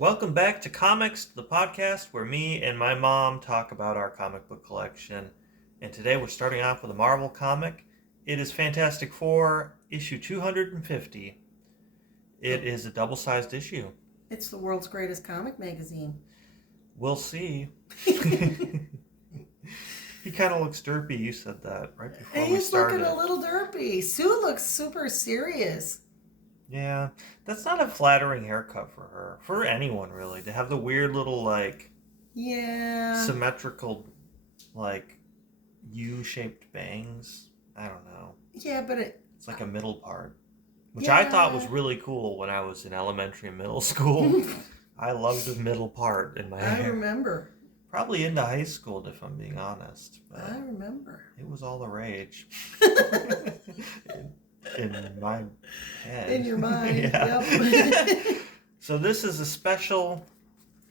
Welcome back to Comics, the podcast where me and my mom talk about our comic book collection. And today we're starting off with a Marvel comic. It is Fantastic Four, issue 250. It is a double-sized issue. It's the world's greatest comic magazine. We'll see. He kind of looks derpy. You said that right before we started. He's looking a little derpy. Sue looks super serious. Yeah, that's not a flattering haircut for her. For anyone, really. To have the weird little, symmetrical, U-shaped bangs. I don't know. Yeah, but it's like a middle part. Which I thought was really cool when I was in elementary and middle school. I loved the middle part in my hair. I remember. Probably into high school, if I'm being honest. But I remember. It was all the rage. in my head. In your mind, yep. So this is a special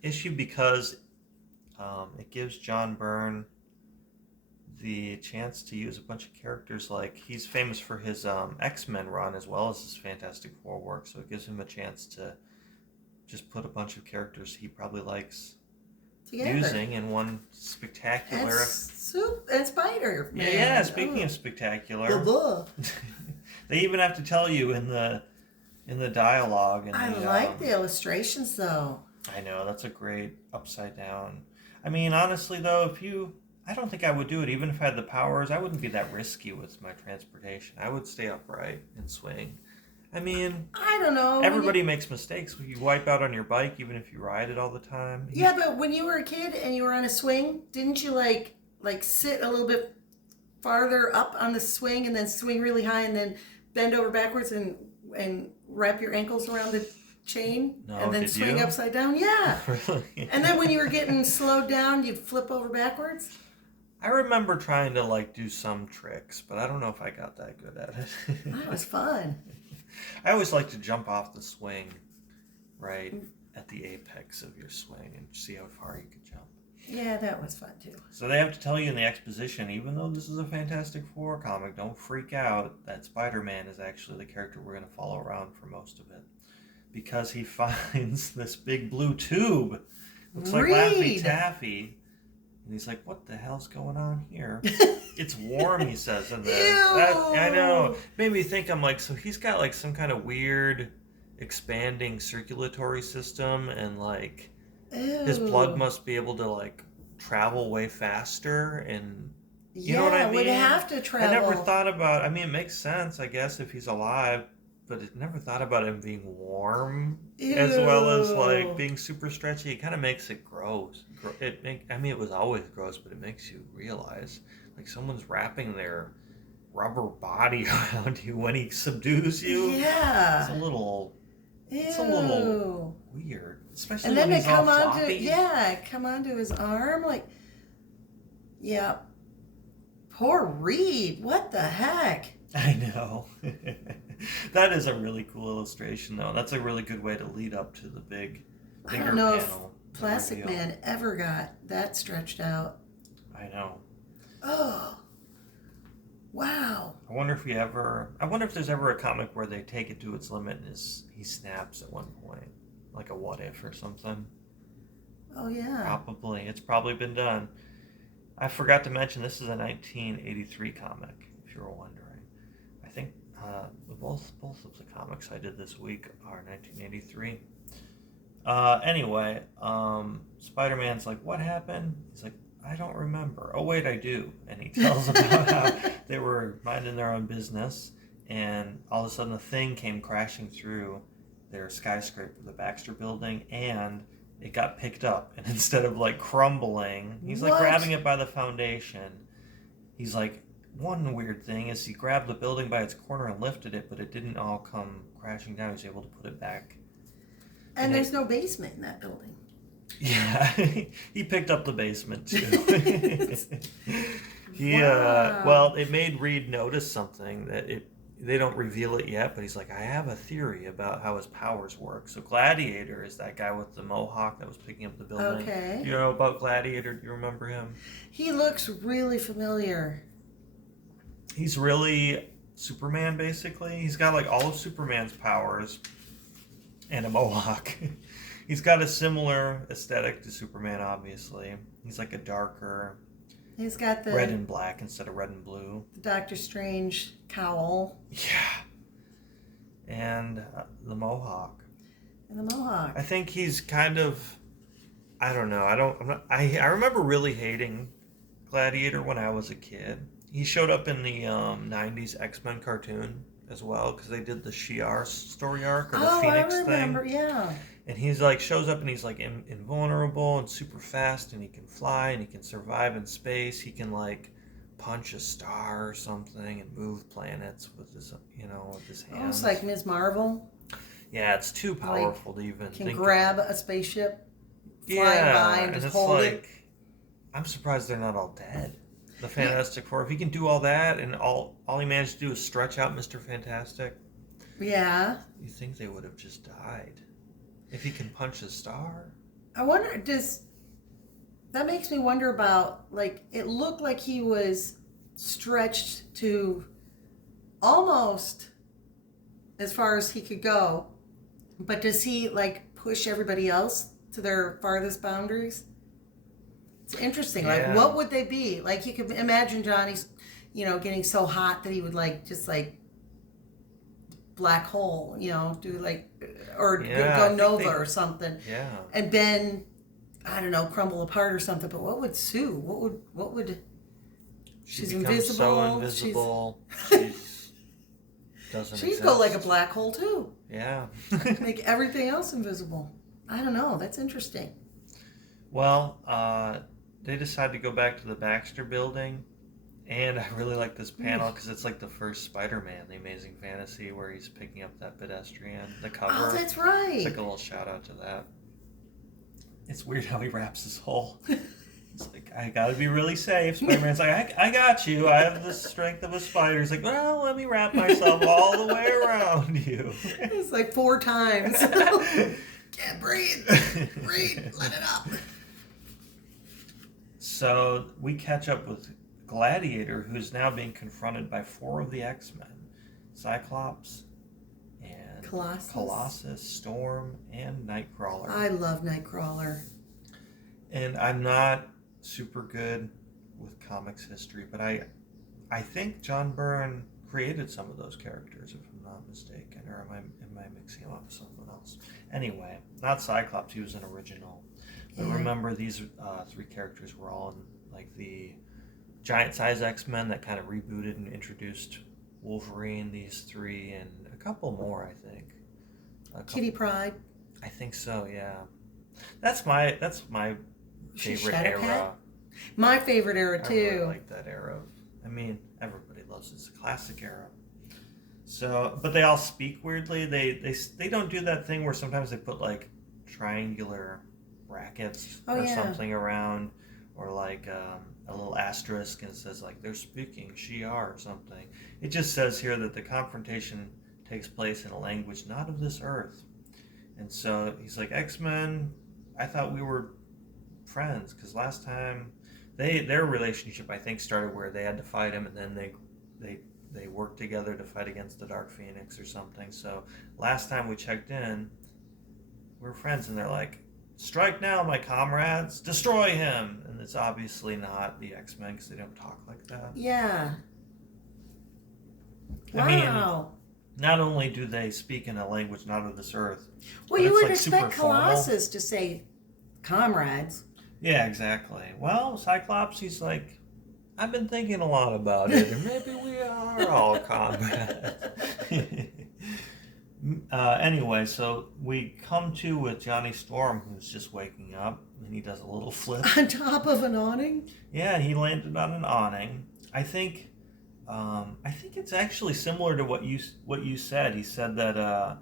issue because it gives John Byrne the chance to use a bunch of characters. Like, he's famous for his X-Men run as well as his Fantastic Four work, so it gives him a chance to just put a bunch of characters he probably likes together, using in one spectacular... And Spider-Man. Yeah, speaking of spectacular... They even have to tell you in the dialogue. I like the illustrations, though. I know, that's a great upside down. I mean, honestly, though, I don't think I would do it. Even if I had the powers, I wouldn't be that risky with my transportation. I would stay upright and swing. I mean... I don't know. Everybody makes mistakes. You wipe out on your bike, even if you ride it all the time. Yeah, but when you were a kid and you were on a swing, didn't you, like sit a little bit farther up on the swing and then swing really high and then bend over backwards and wrap your ankles around the chain and then swing upside down? Yeah. Really? And then when you were getting slowed down, you'd flip over backwards? I remember trying to do some tricks, but I don't know if I got that good at it. That was fun. I always like to jump off the swing right at the apex of your swing and see how far you could jump. Yeah, that was fun too. So they have to tell you in the exposition, even though this is a Fantastic Four comic, don't freak out that Spider-Man is actually the character we're going to follow around for most of it. Because he finds this big blue tube. Looks like Laffy Taffy. And he's like, what the hell's going on here? It's warm, he says in this. I know. Made me think, I'm like, so he's got some kind of weird expanding circulatory system and his blood must be able to travel way faster, and you know what I mean? Would have to travel. I never thought about, it makes sense, I guess, if he's alive, but I never thought about him being warm as well as being super stretchy. It kind of makes it gross. It was always gross, but it makes you realize someone's wrapping their rubber body around you when he subdues you. Yeah. It's a little weird. Especially and then when he's come all floppy. come onto his arm, yeah. Poor Reed. What the heck? I know. That is a really cool illustration, though. That's a really good way to lead up to the bigger I don't know panel. If Plastic Man ever got that stretched out. I know. Oh. Wow. I wonder if there's ever a comic where they take it to its limit and he snaps at one point. Like a What If or something. Oh, yeah. Probably. It's probably been done. I forgot to mention this is a 1983 comic, if you were wondering. I think both of the comics I did this week are 1983. Anyway, Spider-Man's like, what happened? He's like, I don't remember. Oh, wait, I do. And he tells about how they were minding their own business, and all of a sudden a thing came crashing through their skyscraper, the Baxter Building, and it got picked up. And instead of crumbling, he's grabbing it by the foundation. He's like, one weird thing is he grabbed the building by its corner and lifted it, but it didn't all come crashing down. He was able to put it back. And there's no basement in that building. Yeah, he picked up the basement too. Wow. Well, it made Reed notice something that they don't reveal it yet, but he's like, I have a theory about how his powers work. So Gladiator is that guy with the mohawk that was picking up the building. Okay. You know about Gladiator? Do you remember him? He looks really familiar. He's really Superman, basically. He's got all of Superman's powers and a mohawk. He's got a similar aesthetic to Superman, obviously. He's like a darker He's got the red and black instead of red and blue. Doctor Strange cowl. Yeah. And the mohawk. And the mohawk. I think he's kind of, I don't know. I remember really hating Gladiator when I was a kid. He showed up in the 90s X-Men cartoon as well because they did the Shi'ar story arc or the Phoenix I remember, thing. yeah. And he's like shows up and he's like invulnerable and super fast and he can fly and he can survive in space. He can like punch a star or something and move planets with his with his hands. Almost like Ms. Marvel. Yeah, it's too powerful to even Can think grab of. A spaceship, fly Yeah, by and just it's hold like it. I'm surprised they're not all dead. The Fantastic Four. If he can do all that and all he managed to do is stretch out Mr. Fantastic, Yeah. you think they would have just died. If he can punch a star. I wonder, that makes me wonder about, like, it looked like he was stretched to almost as far as he could go, but does he, like, push everybody else to their farthest boundaries? It's interesting. Yeah. Like, what would they be? Like, you could imagine Johnny's, getting so hot that he would, like, just, like, black hole, do, like, or go nova or something. Yeah. And Ben, I don't know, crumble apart or something. But what would Sue? What would? She's invisible. So invisible. She's doesn't. She'd exist. go like a black hole too. Yeah. Make everything else invisible. I don't know. That's interesting. Well, they decided to go back to the Baxter Building, and I really like this panel because it's like the first Spider-Man, The Amazing Fantasy, where he's picking up that pedestrian. The cover. Oh, that's right. It's like a little shout out to that. It's weird how he wraps his hole. It's like, I gotta be really safe. Spider-Man's like, I got you. I have the strength of a spider. He's like, well, let me wrap myself all the way around you. It's like 4 times. Can't breathe. Breathe. Let it up. So we catch up with Gladiator, who's now being confronted by 4 of the X-Men. Cyclops and Colossus, Storm, and Nightcrawler. I love Nightcrawler. And I'm not super good with comics history, but I think John Byrne created some of those characters, if I'm not mistaken, or am I mixing him up with someone else? Anyway, not Cyclops, he was an original. But remember, these 3 characters were all in like the giant size X-Men that kind of rebooted and introduced Wolverine, these 3, and a couple more, I think. Kitty Pryde. I think so, yeah. That's my favorite era. My favorite era too. I really like that era. I mean, everybody loves it. It's a classic era. So, but they all speak weirdly. They don't do that thing where sometimes they put like triangular brackets or something around, or like a little asterisk and it says like they're speaking Shi'ar or something. It just says here that the confrontation takes place in a language not of this earth. And so he's like, X-Men, I thought we were friends because last time their relationship I think started where they had to fight him and then they worked together to fight against the Dark Phoenix or something. So last time we checked in, we were friends, and they're like, strike now, my comrades, destroy him. And it's obviously not the X-Men because they don't talk like that. Yeah. I mean, not only do they speak in a language not of this earth, well, you would like expect Colossus to say comrades. Yeah, exactly. Well, Cyclops, he's like, I've been thinking a lot about it, and maybe we are all comrades. Anyway, so we come to with Johnny Storm, who's just waking up, and he does a little flip. On top of an awning? Yeah, he landed on an awning. I think it's actually similar to what you said. He said that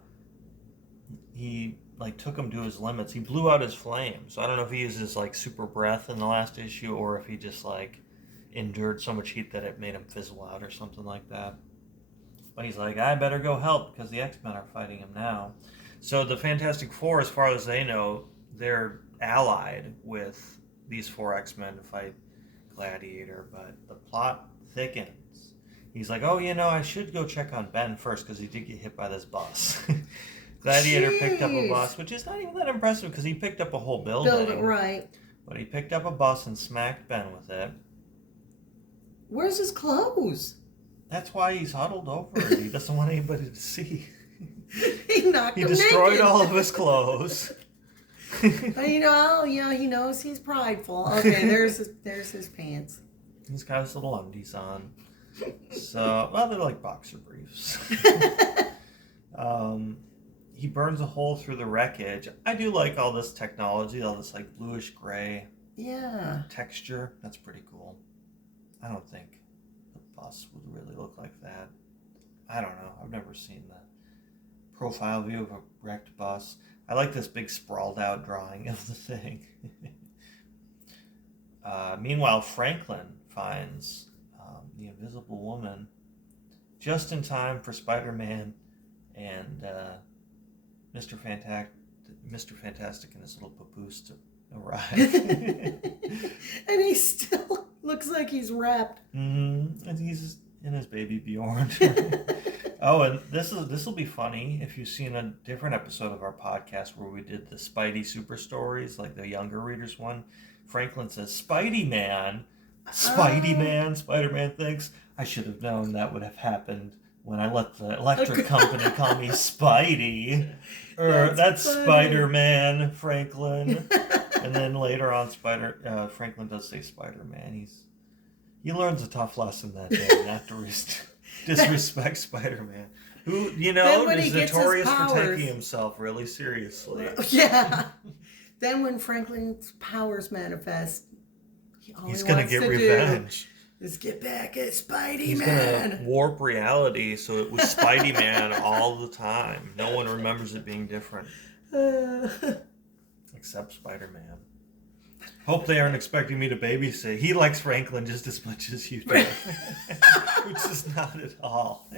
he like took him to his limits. He blew out his flame. So I don't know if he used his like super breath in the last issue or if he just like endured so much heat that it made him fizzle out or something like that. But he's like, I better go help because the X-Men are fighting him now. So the Fantastic Four, as far as they know, they're allied with these 4 X-Men to fight Gladiator, but the plot thickens. He's like, oh, I should go check on Ben first because he did get hit by this bus. Gladiator picked up a Jeez. bus, which is not even that impressive because he picked up a whole building. Build it right. But he picked up a bus and smacked Ben with it. Where's his clothes? That's why he's huddled over it. He doesn't want anybody to see. He knocked He him destroyed naked. all of his clothes. But he knows he's prideful. Okay, there's his pants. He's got his little undies on. So, well, they're like boxer briefs. He burns a hole through the wreckage. I do like all this technology, all this like bluish gray Yeah. texture. That's pretty cool. I don't think the bus would really look like that. I don't know. I've never seen the profile view of a wrecked bus. I like this big sprawled out drawing of the thing. Meanwhile, Franklin finds the Invisible Woman just in time for Spider-Man and Mr. Fantastic and his little papoose to arrive. And he still looks like he's wrapped. Mm-hmm. And he's in his baby Bjorn. Oh, and this will be funny if you've seen a different episode of our podcast where we did the Spidey Super Stories, like the younger readers one. Franklin says, Spidey Man. Spidey Man. Spider-Man thinks, I should have known that would have happened when I let the electric company call me Spidey. That's funny. Spider-Man, Franklin. And then later on, Franklin does say Spider-Man. He learns a tough lesson that day not to disrespect Spider-Man, who, is notorious for taking himself really seriously. Yeah. Then when Franklin's powers manifest, He's going to get revenge. Is get back at Spidey He's Man. going to warp reality so it was Spidey Man all the time. No one remembers it being different. Except Spider-Man. Hope they aren't expecting me to babysit. He likes Franklin just as much as you do. Which is not at all.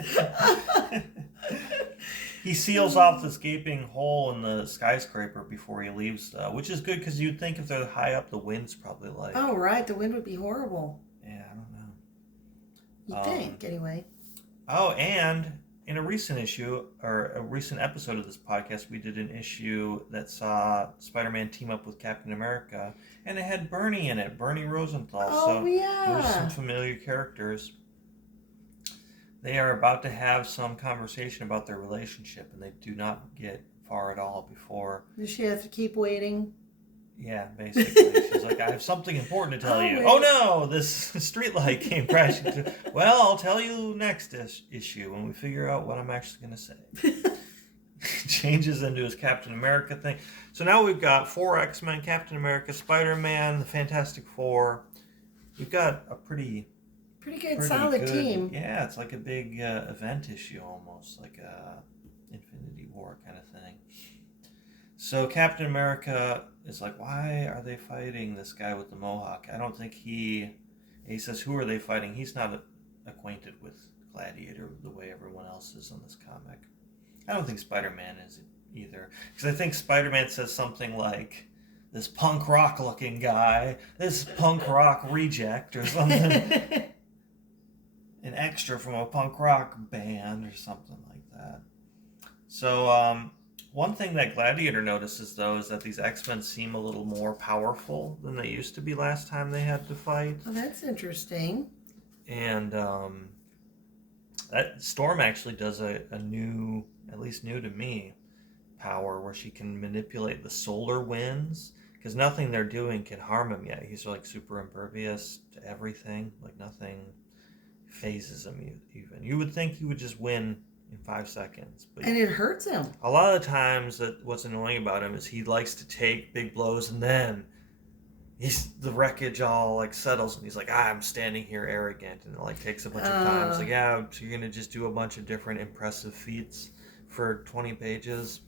He seals off this gaping hole in the skyscraper before he leaves, though, which is good because you'd think if they're high up, the wind's probably like... Oh, right. The wind would be horrible. Yeah, I don't know. You think, anyway. Oh, and in a recent issue, or a recent episode of this podcast, we did an issue that saw Spider-Man team up with Captain America, and it had Bernie in it, Bernie Rosenthal. Oh, yeah. There's some familiar characters. They are about to have some conversation about their relationship, and they do not get far at all before... Does she have to keep waiting? Yeah, basically. She's like, I have something important to tell you. Wait. Oh no, this streetlight came crashing through. Well, I'll tell you next issue when we figure out what I'm actually going to say. Changes into his Captain America thing. So now we've got 4 X-Men, Captain America, Spider-Man, the Fantastic Four. We've got a pretty solid good team. Yeah, it's like a big event issue almost, like a Infinity War kind of thing. So Captain America is like, why are they fighting this guy with the mohawk? I don't think he says, who are they fighting? He's not acquainted with Gladiator the way everyone else is in this comic. I don't think Spider-Man is either. Because I think Spider-Man says something like, this punk rock looking guy, this punk rock reject or something. An extra from a punk rock band or something like that. So, one thing that Gladiator notices, though, is that these X-Men seem a little more powerful than they used to be last time they had to fight. Oh, that's interesting. And that Storm actually does a new, at least new to me, power where she can manipulate the solar winds. Because nothing they're doing can harm him yet. He's like super impervious to everything. Like nothing phases him even. You would think he would just win in 5 seconds. But And it hurts him. a lot of the times what's annoying about him is he likes to take big blows and then the wreckage all like settles and he's like, I'm standing here arrogant, and it like takes a bunch of time. It's like, yeah, so you're gonna just do a bunch of different impressive feats for 20 pages.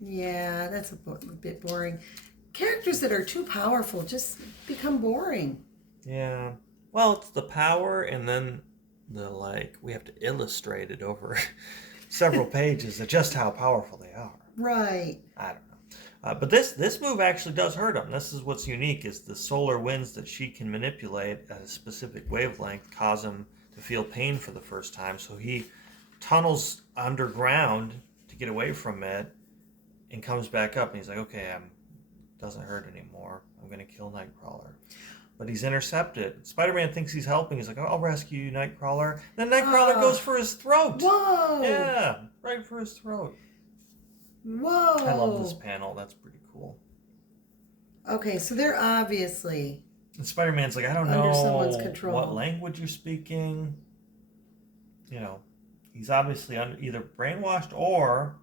Yeah, that's a bit boring. Characters that are too powerful just become boring. Yeah. Well, it's the power and then we have to illustrate it over several pages of just how powerful they are. Right. I don't know. But this move actually does hurt him. This is what's unique, is the solar winds that she can manipulate at a specific wavelength cause him to feel pain for the first time. So he tunnels underground to get away from it, and comes back up, and he's like, okay, doesn't hurt anymore. I'm going to kill Nightcrawler. But he's intercepted. Spider-Man thinks he's helping. He's like, oh, I'll rescue you, Nightcrawler. Then Nightcrawler goes for his throat. Whoa! Yeah, right for his throat. Whoa! I love this panel. That's pretty cool. Okay, so they're obviously... And Spider-Man's like, I don't under know someone's control. what language you're speaking. He's obviously either brainwashed or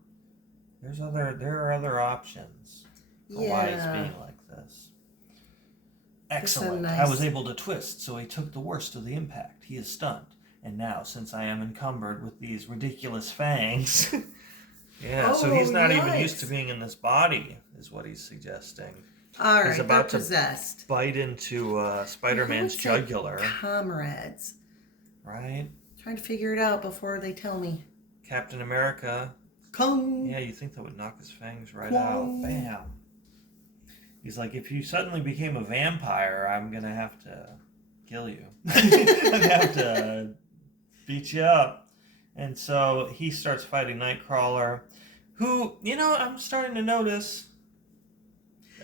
there are other options for why he's being like this. Excellent. Nice... I was able to twist, so he took the worst of the impact. He is stunned. And now, since I am encumbered with these ridiculous fangs... so he's not even used to being in this body, is what he's suggesting. All right, he's about they're possessed. To bite into Spider-Man's jugular. Comrades. Right? Trying to figure it out before they tell me. Captain America. Kung. Yeah, you think that would knock his fangs right out. Bam. He's like, if you suddenly became a vampire, I'm going to have to kill you. I'm going to have to beat you up. And so he starts fighting Nightcrawler, who, I'm starting to notice.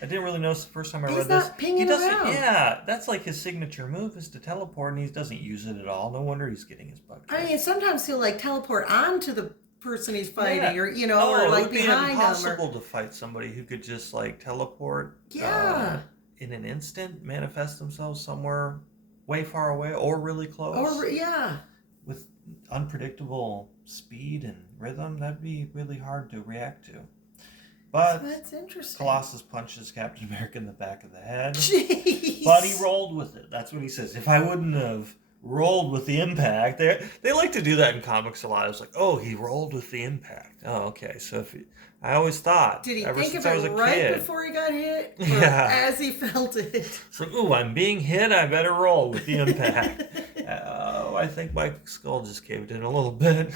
I didn't really notice the first time I read this. He doesn't. Yeah, that's like his signature move is to teleport, and he doesn't use it at all. No wonder he's getting his butt kicked. I mean, sometimes he'll teleport onto the person he's fighting, or or behind them. It would be impossible to fight somebody who could just teleport. In an instant, manifest themselves somewhere way far away or really close. With unpredictable speed and rhythm, that'd be really hard to react to. But so that's interesting. Colossus punches Captain America in the back of the head. Jeez. But he rolled with it. That's what he says. If I wouldn't have rolled with the impact, they like to do that in comics a lot. It's like, oh, he rolled with the impact. Oh, okay. So I always thought. Did he ever think since of I was it a right kid, before he got hit? Or as he felt it? It's like, ooh, I'm being hit. I better roll with the impact. I think my skull just caved in a little bit.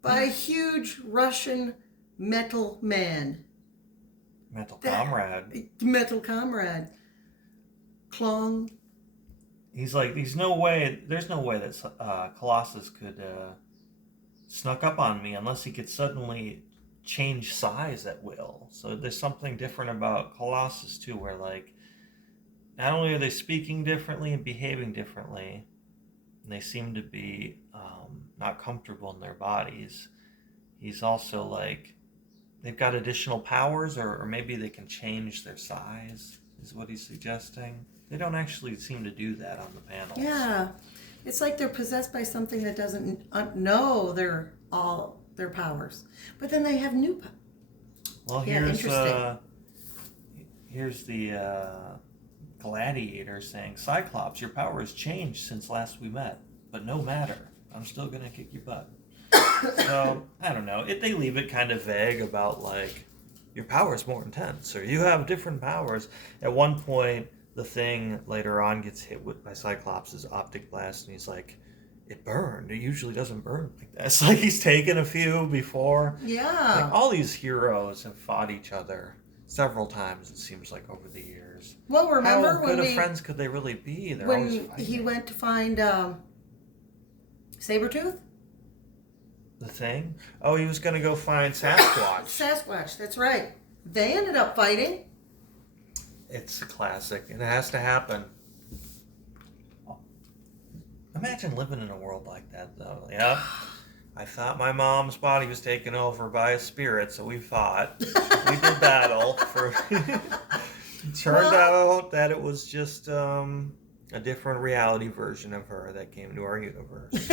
By a huge Russian metal man. Metal comrade. Klong. He's like, there's no way that Colossus could snuck up on me unless he could suddenly change size at will. So there's something different about Colossus too, where not only are they speaking differently and behaving differently, and they seem to be not comfortable in their bodies, he's also they've got additional powers, or maybe they can change their size, is what he's suggesting. They don't actually seem to do that on the panels. Yeah. It's like they're possessed by something that doesn't know their powers. But then they have new powers. Well, here's the Gladiator saying, Cyclops, your power has changed since last we met, but no matter. I'm still going to kick your butt. So, I don't know. They leave it kind of vague about, your power is more intense, or you have different powers. At one point, the Thing later on gets hit by Cyclops' optic blast, and he's like, it burned. It usually doesn't burn like that. It's like he's taken a few before. Yeah. All these heroes have fought each other several times, it seems like, over the years. Well, remember how good of friends could they really be? They're always fighting. When he went to find Sabretooth? The Thing? Oh, he was going to go find Sasquatch. Sasquatch, that's right. They ended up fighting. It's a classic, and it has to happen. Imagine living in a world like that, though. Yeah? I thought my mom's body was taken over by a spirit, so we fought. We did battle. Turned out that it was just a different reality version of her that came to our universe.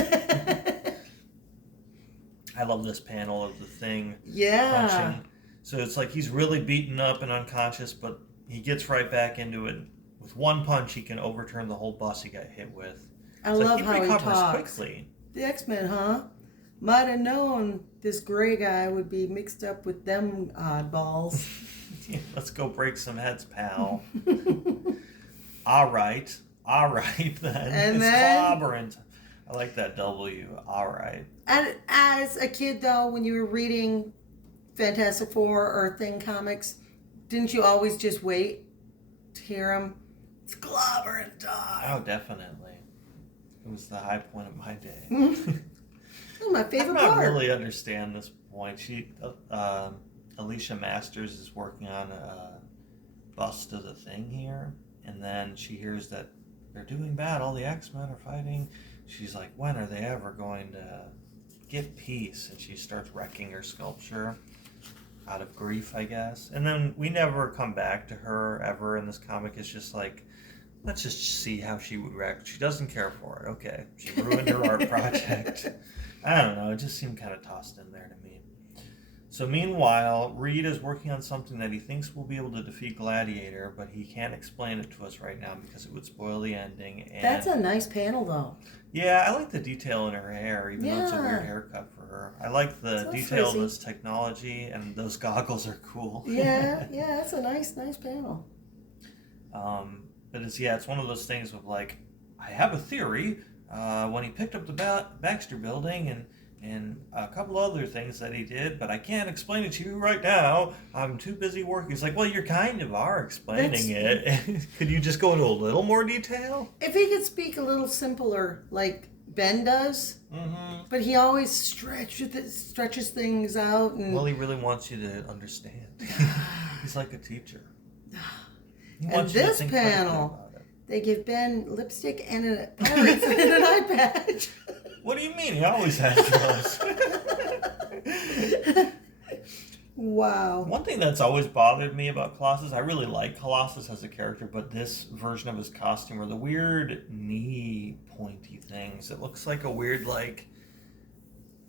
I love this panel of the Thing punching. So it's like he's really beaten up and unconscious, but he gets right back into it. With one punch, he can overturn the whole bus he got hit with. I love how he talks. Quickly. The X-Men, huh? Might have known this gray guy would be mixed up with them oddballs. Yeah, let's go break some heads, pal. All right then. And it's then clobbering. I like that W. All right. And as a kid, though, when you were reading Fantastic Four or Thing comics, didn't you always just wait to hear him? It's clobbering time. Oh, definitely. It was the high point of my day. Oh, my favorite part. I don't really understand this point. Alicia Masters is working on a bust of the Thing here, and then she hears that they're doing battle, the X-Men are fighting. She's like, when are they ever going to get peace? And she starts wrecking her sculpture out of grief, I guess. And then we never come back to her ever in this comic. It's just like, let's just see how she would react. She doesn't care for it. Okay, she ruined her art project. I don't know, it just seemed kind of tossed in there to me. So meanwhile, Reed is working on something that he thinks will be able to defeat Gladiator, but he can't explain it to us right now because it would spoil the ending. And That's a nice panel, though. yeah, I like the detail in her hair, even though it's a weird Yeah. haircut for her. I like the So detail of frizzy. this technology, and those goggles are cool. Yeah, that's a nice panel. But it's one of those things with like, I have a theory. When he picked up the Baxter Building and a couple other things that he did, but I can't explain it to you right now. I'm too busy working. It's like, well, you kind of are explaining it. Could you just go into a little more detail? If he could speak a little simpler, like Ben does, Mm-hmm. but he always stretches things out. And Well, he really wants you to understand. He's like a teacher. He And wants you to this think critically panel, about it. they give Ben lipstick and a pirates and an eye patch. What do you mean? He always has those. Wow. One thing that's always bothered me about Colossus, I really like Colossus as a character, but this version of his costume are the weird knee pointy things. It looks like a weird, like,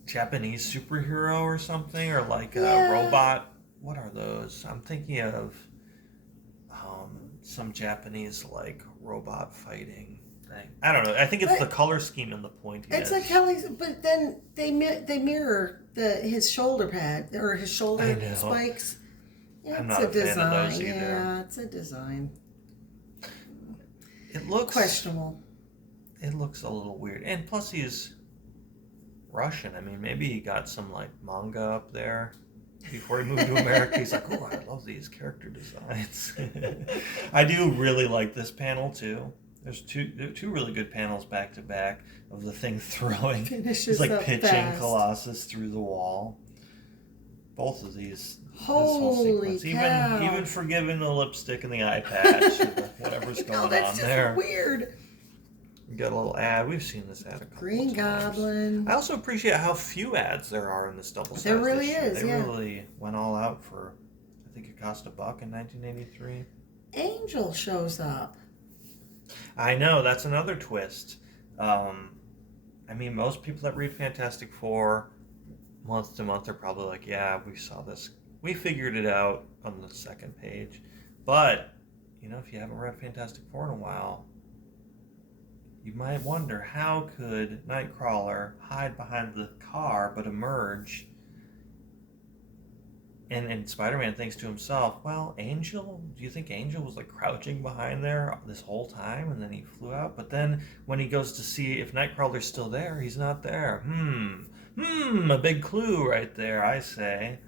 Japanese superhero or something, or like a Yeah. robot. What are those? I'm thinking of some Japanese, like, robot fighting thing. I don't know. I think it's But the color scheme and the pointy It's edge. like Kelly's, but then they mirror his shoulder pad or his I shoulder know. spikes. Yeah, I'm it's not a a fan of design. those either. Yeah, it's a design. It looks Questionable. It looks a little weird, and plus he's Russian. I mean, maybe he got some like manga up there before he moved to America. He's like, oh, I love these character designs. I do really like this panel too. There's two really good panels back to back of the Thing throwing. Finishes He's like up pitching fast. Colossus through the wall. Both of these. Holy this whole cow. sequence, even forgiving the lipstick and the eye patch, or whatever's going No, that's on just there. weird. You got a little ad. We've seen this ad a couple Green of times. Goblin. I also appreciate how few ads there are in this double. There really issue. is, They yeah. really went all out for. I think it cost $1 in 1983. Angel shows up. I know, that's another twist. I mean, most people that read Fantastic Four month to month are probably like, yeah, we saw this. We figured it out on the second page. But, you know, if you haven't read Fantastic Four in a while, you might wonder, how could Nightcrawler hide behind the car but emerge? And Spider-Man thinks to himself, well, Angel? Do you think Angel was like crouching behind there this whole time and then he flew out? But then when he goes to see if Nightcrawler's still there, he's not there. A big clue right there, I say.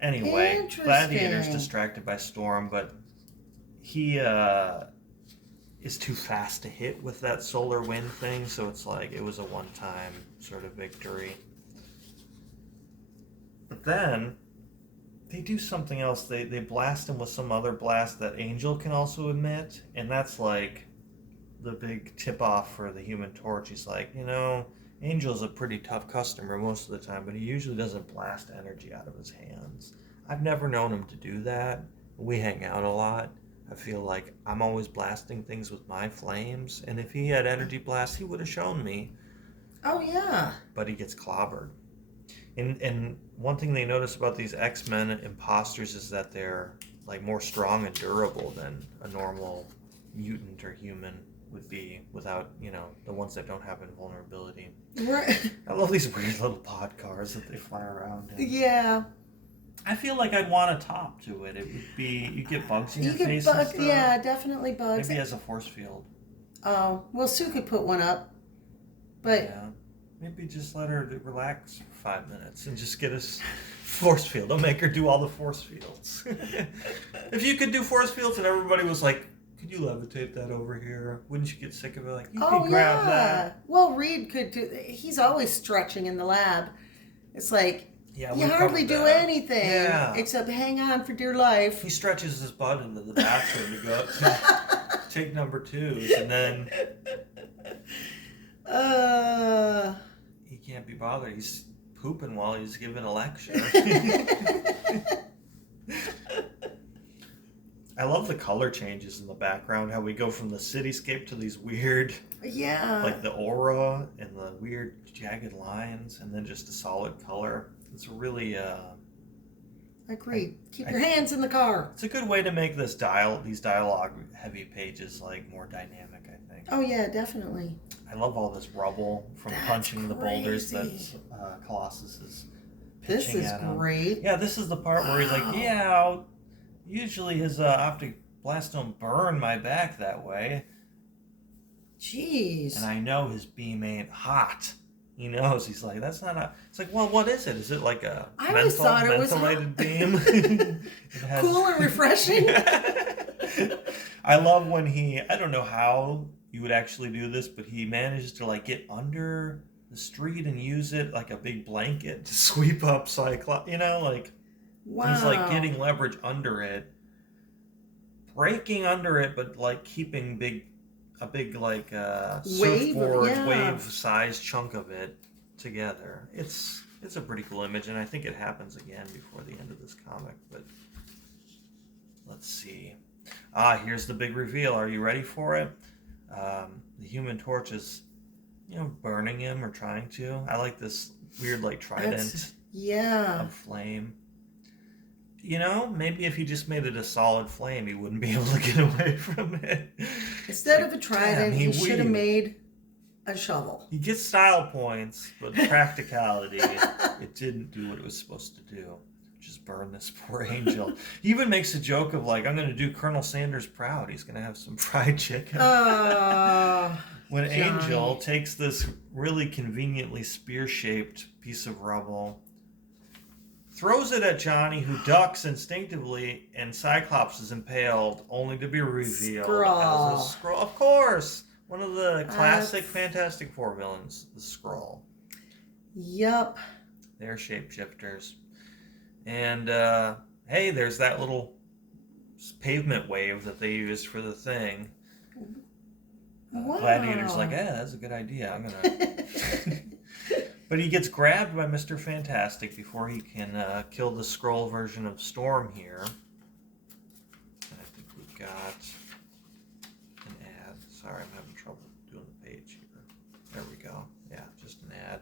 Anyway, Interesting. Gladiator's distracted by Storm, but he is too fast to hit with that solar wind thing, so it's like it was a one-time sort of victory. But then they do something else. They blast him with some other blast that Angel can also emit, and that's like the big tip-off for the Human Torch. He's like, you know, Angel's a pretty tough customer most of the time, but he usually doesn't blast energy out of his hands. I've never known him to do that. We hang out a lot. I feel like I'm always blasting things with my flames, and if he had energy blasts, he would have shown me. Oh yeah. But he gets clobbered. And one thing they notice about these X-Men imposters is that they're like more strong and durable than a normal mutant or human would be without, you know, the ones that don't have invulnerability. Right. I love these weird little pod cars that they fly around in. Yeah. I feel like I'd want a top to it. It would be, you get bugs in You your could face and bug. stuff. Yeah, definitely bugs. Maybe as a force field. Oh, well, Sue could put one up, but Yeah. Maybe just let her relax for 5 minutes and just get us force field. Don't make her do all the force fields. If you could do force fields and everybody was like, could you levitate that over here? Wouldn't you get sick of it? Like, you oh can grab yeah. that. Well, Reed could do. He's always stretching in the lab. It's like Yeah, You we hardly covered do that. anything Yeah. except hang on for dear life. He stretches his butt into the bathroom to go up to take number twos, and then Uh. he can't be bothered. He's pooping while he's giving a lecture. I love the color changes in the background, how we go from the cityscape to these weird, Yeah. like the aura and the weird jagged lines, and then just a solid color. It's really, Agreed. Keep your hands in the car. it's a good way to make these dialogue heavy pages like more dynamic, I think. Oh yeah, definitely. I love all this rubble from That's punching the boulders that crazy. Colossus is This pitching is at him. great. Yeah, this is the part where he's like, Wow. yeah, usually his optic blast don't burn my back that way. Jeez. And I know his beam ain't hot. He knows. He's like, that's not a... It's like, well, what is it? Is it like a I always thought it was mentholated beam? It has... Cool and refreshing. I love when I don't know how you would actually do this, but he manages to like get under the street and use it like a big blanket to sweep up Cyclops. You know, like Wow. he's like getting leverage under it, breaking under it, but like keeping a big like Wave, surfboard yeah. wave size chunk of it together. It's a pretty cool image, and I think it happens again before the end of this comic. But let's see. Here's the big reveal. Are you ready for it? The Human Torch is, burning him or trying to. I like this weird like trident Yeah. of flame. Maybe if he just made it a solid flame, he wouldn't be able to get away from it. Instead of a trident, Damn, he should have weaved. made a shovel. He gets style points, but practicality, it didn't do what it was supposed to do. Just burn this poor angel. He even makes a joke of like, I'm going to do Colonel Sanders proud. He's going to have some fried chicken. When Johnny. Angel takes this really conveniently spear-shaped piece of rubble, throws it at Johnny, who ducks instinctively, and Cyclops is impaled, only to be revealed Skrull. as a Skrull. Of course! One of the classic Fantastic Four villains, the Skrull. Yup. They're shapeshifters. And, hey, there's that little pavement wave that they used for the thing. Wow. Gladiator's like, that's a good idea. I'm gonna... But he gets grabbed by Mr. Fantastic before he can kill the Skrull version of Storm here. And I think we've got an ad. Sorry, I'm having trouble doing the page here. There we go. Yeah, just an ad.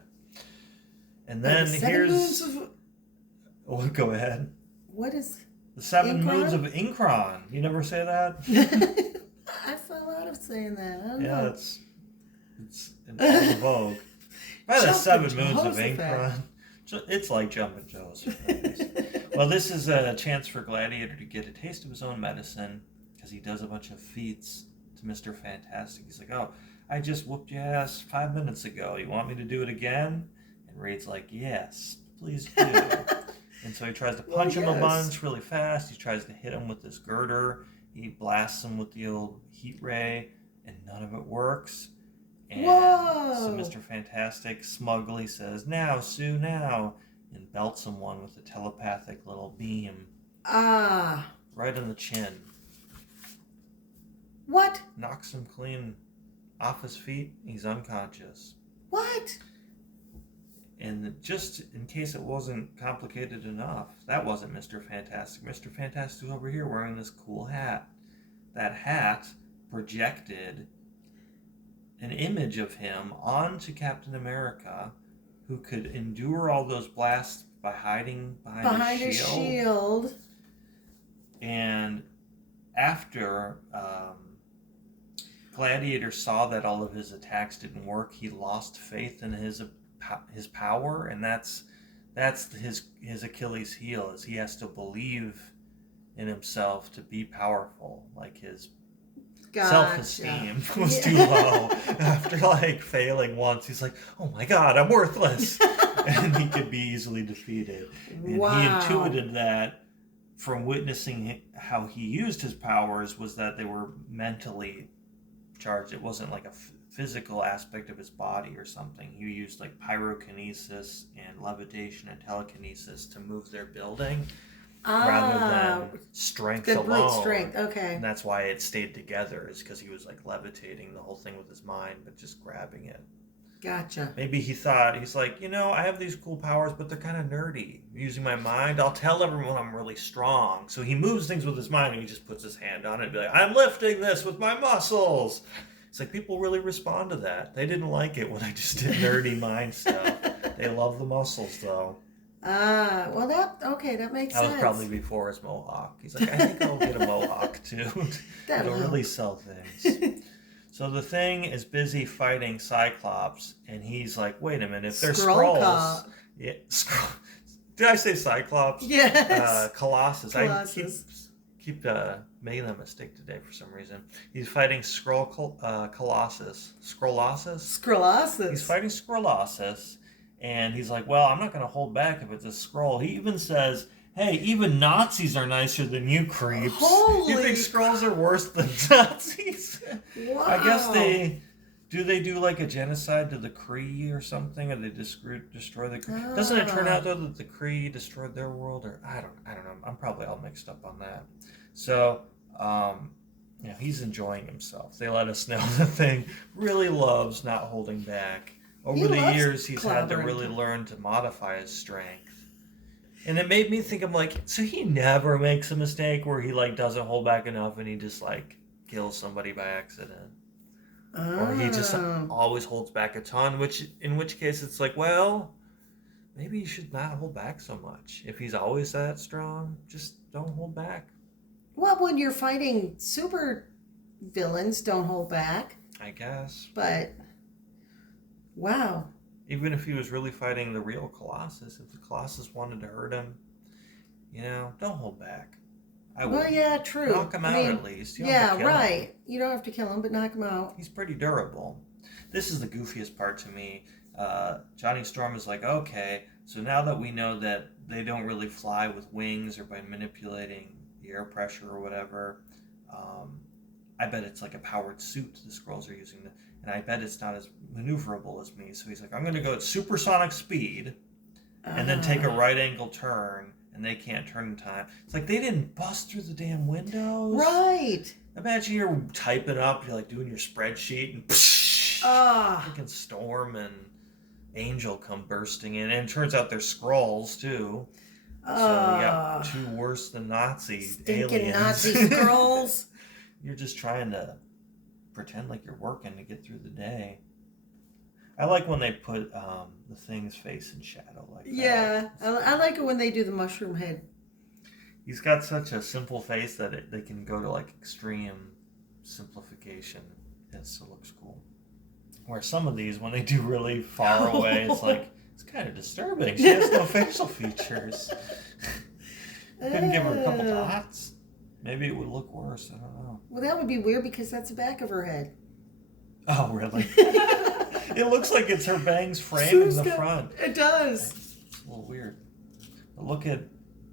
And then here's... Oh, go ahead. What is... The 7 Incron? Moons of Incron. You never say that? I fell out of saying that. I don't Yeah, know. it's in all the vogue. By the Jumpin' 7 Moons of Jehoshaphat. Incron. It's like Jumpin' Jehoshaphat. Well, this is a chance for Gladiator to get a taste of his own medicine, because he does a bunch of feats to Mr. Fantastic. He's like, I just whooped your ass 5 minutes ago. You want me to do it again? And Raid's like, yes, please do. And so he tries to punch him a bunch really fast. He tries to hit him with this girder. He blasts him with the old heat ray, and none of it works. And Whoa. so Mr. Fantastic smugly says, now, Sue, now, and belts him one with a telepathic little beam right on the chin. What? Knocks him clean off his feet. He's unconscious. What? And just in case it wasn't complicated enough, that wasn't Mr. Fantastic. Mr. Fantastic was over here wearing this cool hat. That hat projected an image of him onto Captain America, who could endure all those blasts by hiding behind his shield. shield. And after Gladiator saw that all of his attacks didn't work, he lost faith in his power, and that's his Achilles heel, is he has to believe in himself to be powerful. Like his self-esteem was too low after like failing once. He's like, oh my god, I'm worthless. And he could be easily defeated. And he intuited that from witnessing how he used his powers, was that they were mentally charged. It wasn't like physical aspect of his body or something. He used like pyrokinesis and levitation and telekinesis to move their building rather than strength good brute alone. strength. Okay. And that's why it stayed together, is because he was like levitating the whole thing with his mind, but just grabbing it. Gotcha. Maybe he thought, he's like, I have these cool powers, but they're kind of nerdy. Using my mind, I'll tell everyone I'm really strong. So he moves things with his mind, and he just puts his hand on it and be like, I'm lifting this with my muscles. It's like people really respond to that. They didn't like it when I just did nerdy mind stuff. They love the muscles, though. Well, that makes sense. That was probably before his mohawk. He's like, I think I'll get a mohawk, too. It'll really sell things. So the Thing is busy fighting Cyclops, and he's like, wait a minute, if they're Skrulls... Yeah, did I say Cyclops? Yes. Colossus. I keep making that mistake today for some reason. He's fighting Colossus. Skrullosis? He's fighting Skrullosis, and he's like, well, I'm not going to hold back if it's a Skrull. He even says... Hey, even Nazis are nicer than you creeps. Holy! You think Skrulls are worse than Nazis? Wow. I guess they do like a genocide to the Kree or something, or they destroy the Kree. Doesn't it turn out though that the Kree destroyed their world? Or I don't know. I'm probably all mixed up on that. So he's enjoying himself. They let us know the Thing really loves not holding back. Over the years, he's had to really learn to modify his strength. And it made me think, I'm like, so he never makes a mistake where he like doesn't hold back enough and he just like kills somebody by accident. Or he just always holds back a ton, in which case it's like, well, maybe you should not hold back so much. If he's always that strong, just don't hold back. Well, when you're fighting super villains, don't hold back. I guess. But, wow. Even if he was really fighting the real Colossus, if the Colossus wanted to hurt him, don't hold back. Well, yeah, true. Knock him out at least. You don't yeah, have to kill right. him. You don't have to kill him, but knock him out. He's pretty durable. This is the goofiest part to me. Johnny Storm is like, okay, so now that we know that they don't really fly with wings or by manipulating the air pressure or whatever, I bet it's like a powered suit the Skrulls are using. And I bet it's not as maneuverable as me. So he's like, I'm going to go at supersonic speed and then take a right angle turn, and they can't turn in time. It's like they didn't bust through the damn windows. Right. Imagine you're typing up, you're like doing your spreadsheet, and freaking Storm and Angel come bursting in. And it turns out they're Skrulls, too. So you got two worse than Nazi stinking aliens. Nazi Skrulls. You're just trying to pretend like you're working to get through the day. I like when they put the Thing's face in shadow like that. Yeah, I like it when they do the mushroom head. He's got such a simple face that they can go to like extreme simplification. It still looks cool. Where some of these, when they do really far away, it's like, it's kind of disturbing. She has no facial features. Couldn't give her a couple dots. Maybe it would look worse. I don't know. Well, that would be weird because that's the back of her head. Oh, really? It looks like it's her bangs framed in the front. It does. It's a little weird. But look at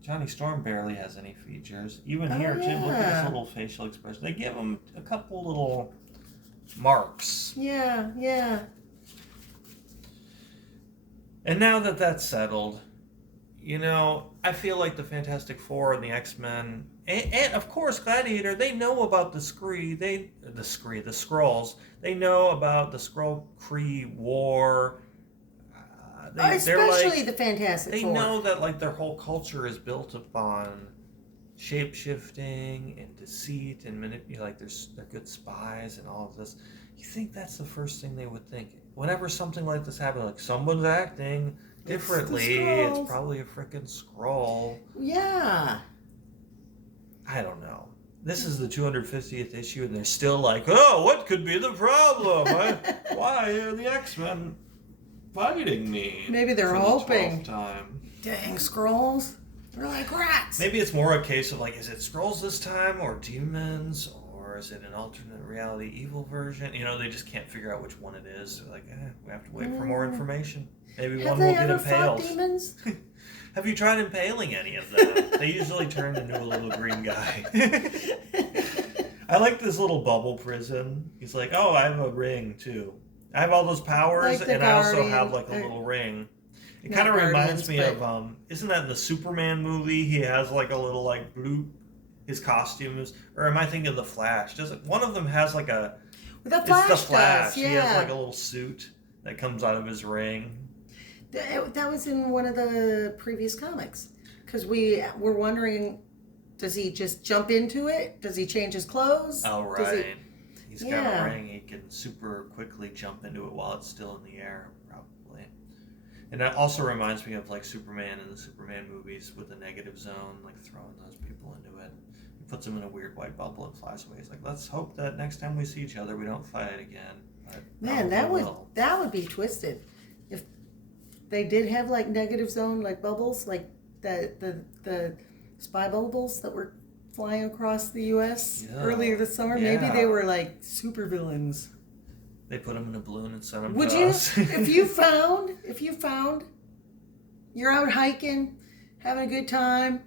Johnny Storm barely has any features. Even here, Jim, look at his little facial expression. They give him a couple little marks. Yeah, yeah. And now that that's settled, I feel like the Fantastic Four and the X-Men, and of course Gladiator, they know about the Skrulls. They know about the Skrull-Kree war. Especially the Fantastic Four. They know that their whole culture is built upon shape-shifting and deceit and manipulate. They're good spies and all of this. You think that's the first thing they would think? Whenever something like this happens, like someone's acting differently, it's probably a freaking Skrull. Yeah. I don't know. This is the 250th issue, and they're still like, oh, what could be the problem? Why are the X-Men fighting me? Maybe they're hoping. Time. Dang, Skrulls. They're like rats. Maybe it's more a case of is it Skrulls this time, or demons, or is it an alternate reality evil version? They just can't figure out which one it is. They're like, we have to wait for more information. Maybe one will get impaled. Have they ever fought demons? Have you tried impaling any of them? They usually turn into a little green guy. I like this little bubble prison. He's like, oh, I have a ring too. I have all those powers, Like the and I also Guardian- have like a little ring. It Not kind of reminds Guardians, me but- of isn't that in the Superman movie? He has like a little like blue. His costumes, or am I thinking of the Flash? Does it, one of them has like a? The Flash, It's the Flash. does, He yeah. has like a little suit that comes out of his ring. That was in one of the previous comics. Because we were wondering, does he just jump into it? Does he change his clothes? Oh Does he- right. He's got Yeah. a ring. He can super quickly jump into it while it's still in the air, probably. And that also reminds me of like Superman in the Superman movies with the negative zone, like throwing those people into it. He puts them in a weird white bubble and flies away. He's like, let's hope that next time we see each other, we don't fight again. But Man, probably that will. would be twisted. If they did have like negative zone, like bubbles, like the spy bubbles that were flying across the U.S. Yeah. earlier this summer, maybe Yeah. they were like super villains. They put them in a balloon and sent them Would to you, us. if you found, you're out hiking, having a good time,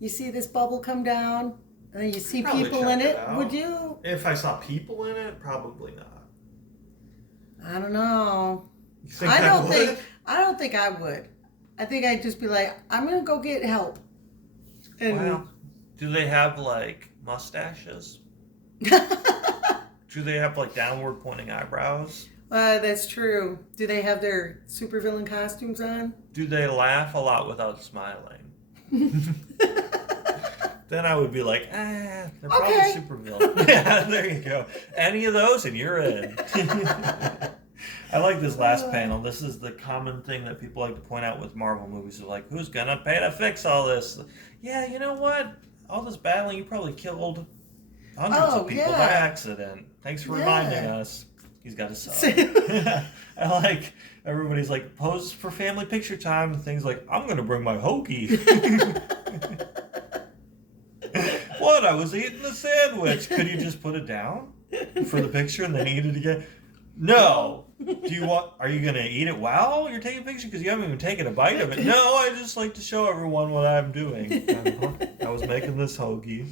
you see this bubble come down, and then you see Probably people check in it it, out. would you? If I saw people in it, probably not. I don't know. You think I don't would? think I would. I think I'd just be like, I'm gonna go get help. And Well, do they have like mustaches? Do they have like downward pointing eyebrows? that's true. Do they have their supervillain costumes on? Do they laugh a lot without smiling? Then I would be like, they're probably Okay. supervillain. Yeah, there you go. Any of those and you're in. I like this last panel. This is the common thing that people like to point out with Marvel movies. They're like, who's gonna pay to fix all this? Yeah, you know what? All this battling, you probably killed hundreds Oh, of people yeah. by accident. Thanks for reminding Yeah. us. He's got a son. I like everybody's like, pose for family picture time, and things like, I'm gonna bring my hoagie. What? I was eating a sandwich. Could you just put it down for the picture and then eat it again? No. Do you want? Are you gonna eat it while you're taking a picture? Because you haven't even taken a bite of it. No, I just like to show everyone what I'm doing. I was making this hoagie.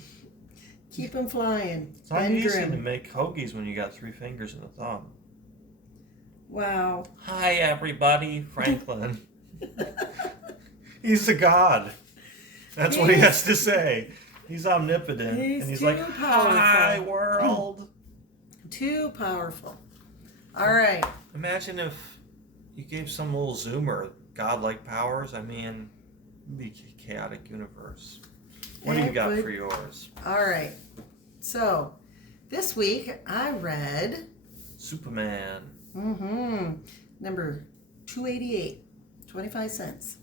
Keep them flying. It's not Ben easy Grimm. to make hoagies when you got 3 fingers and a thumb. Wow. Hi, everybody, Franklin. He's the god. That's what he has to say. He's omnipotent, He's and he's too like, powerful. "Hi, world." Too powerful. All right. Imagine if you gave some little zoomer godlike powers. I mean, it'd be a chaotic universe. What do you It got would. for yours? All right. So, this week I read Superman. number 288, 25 cents.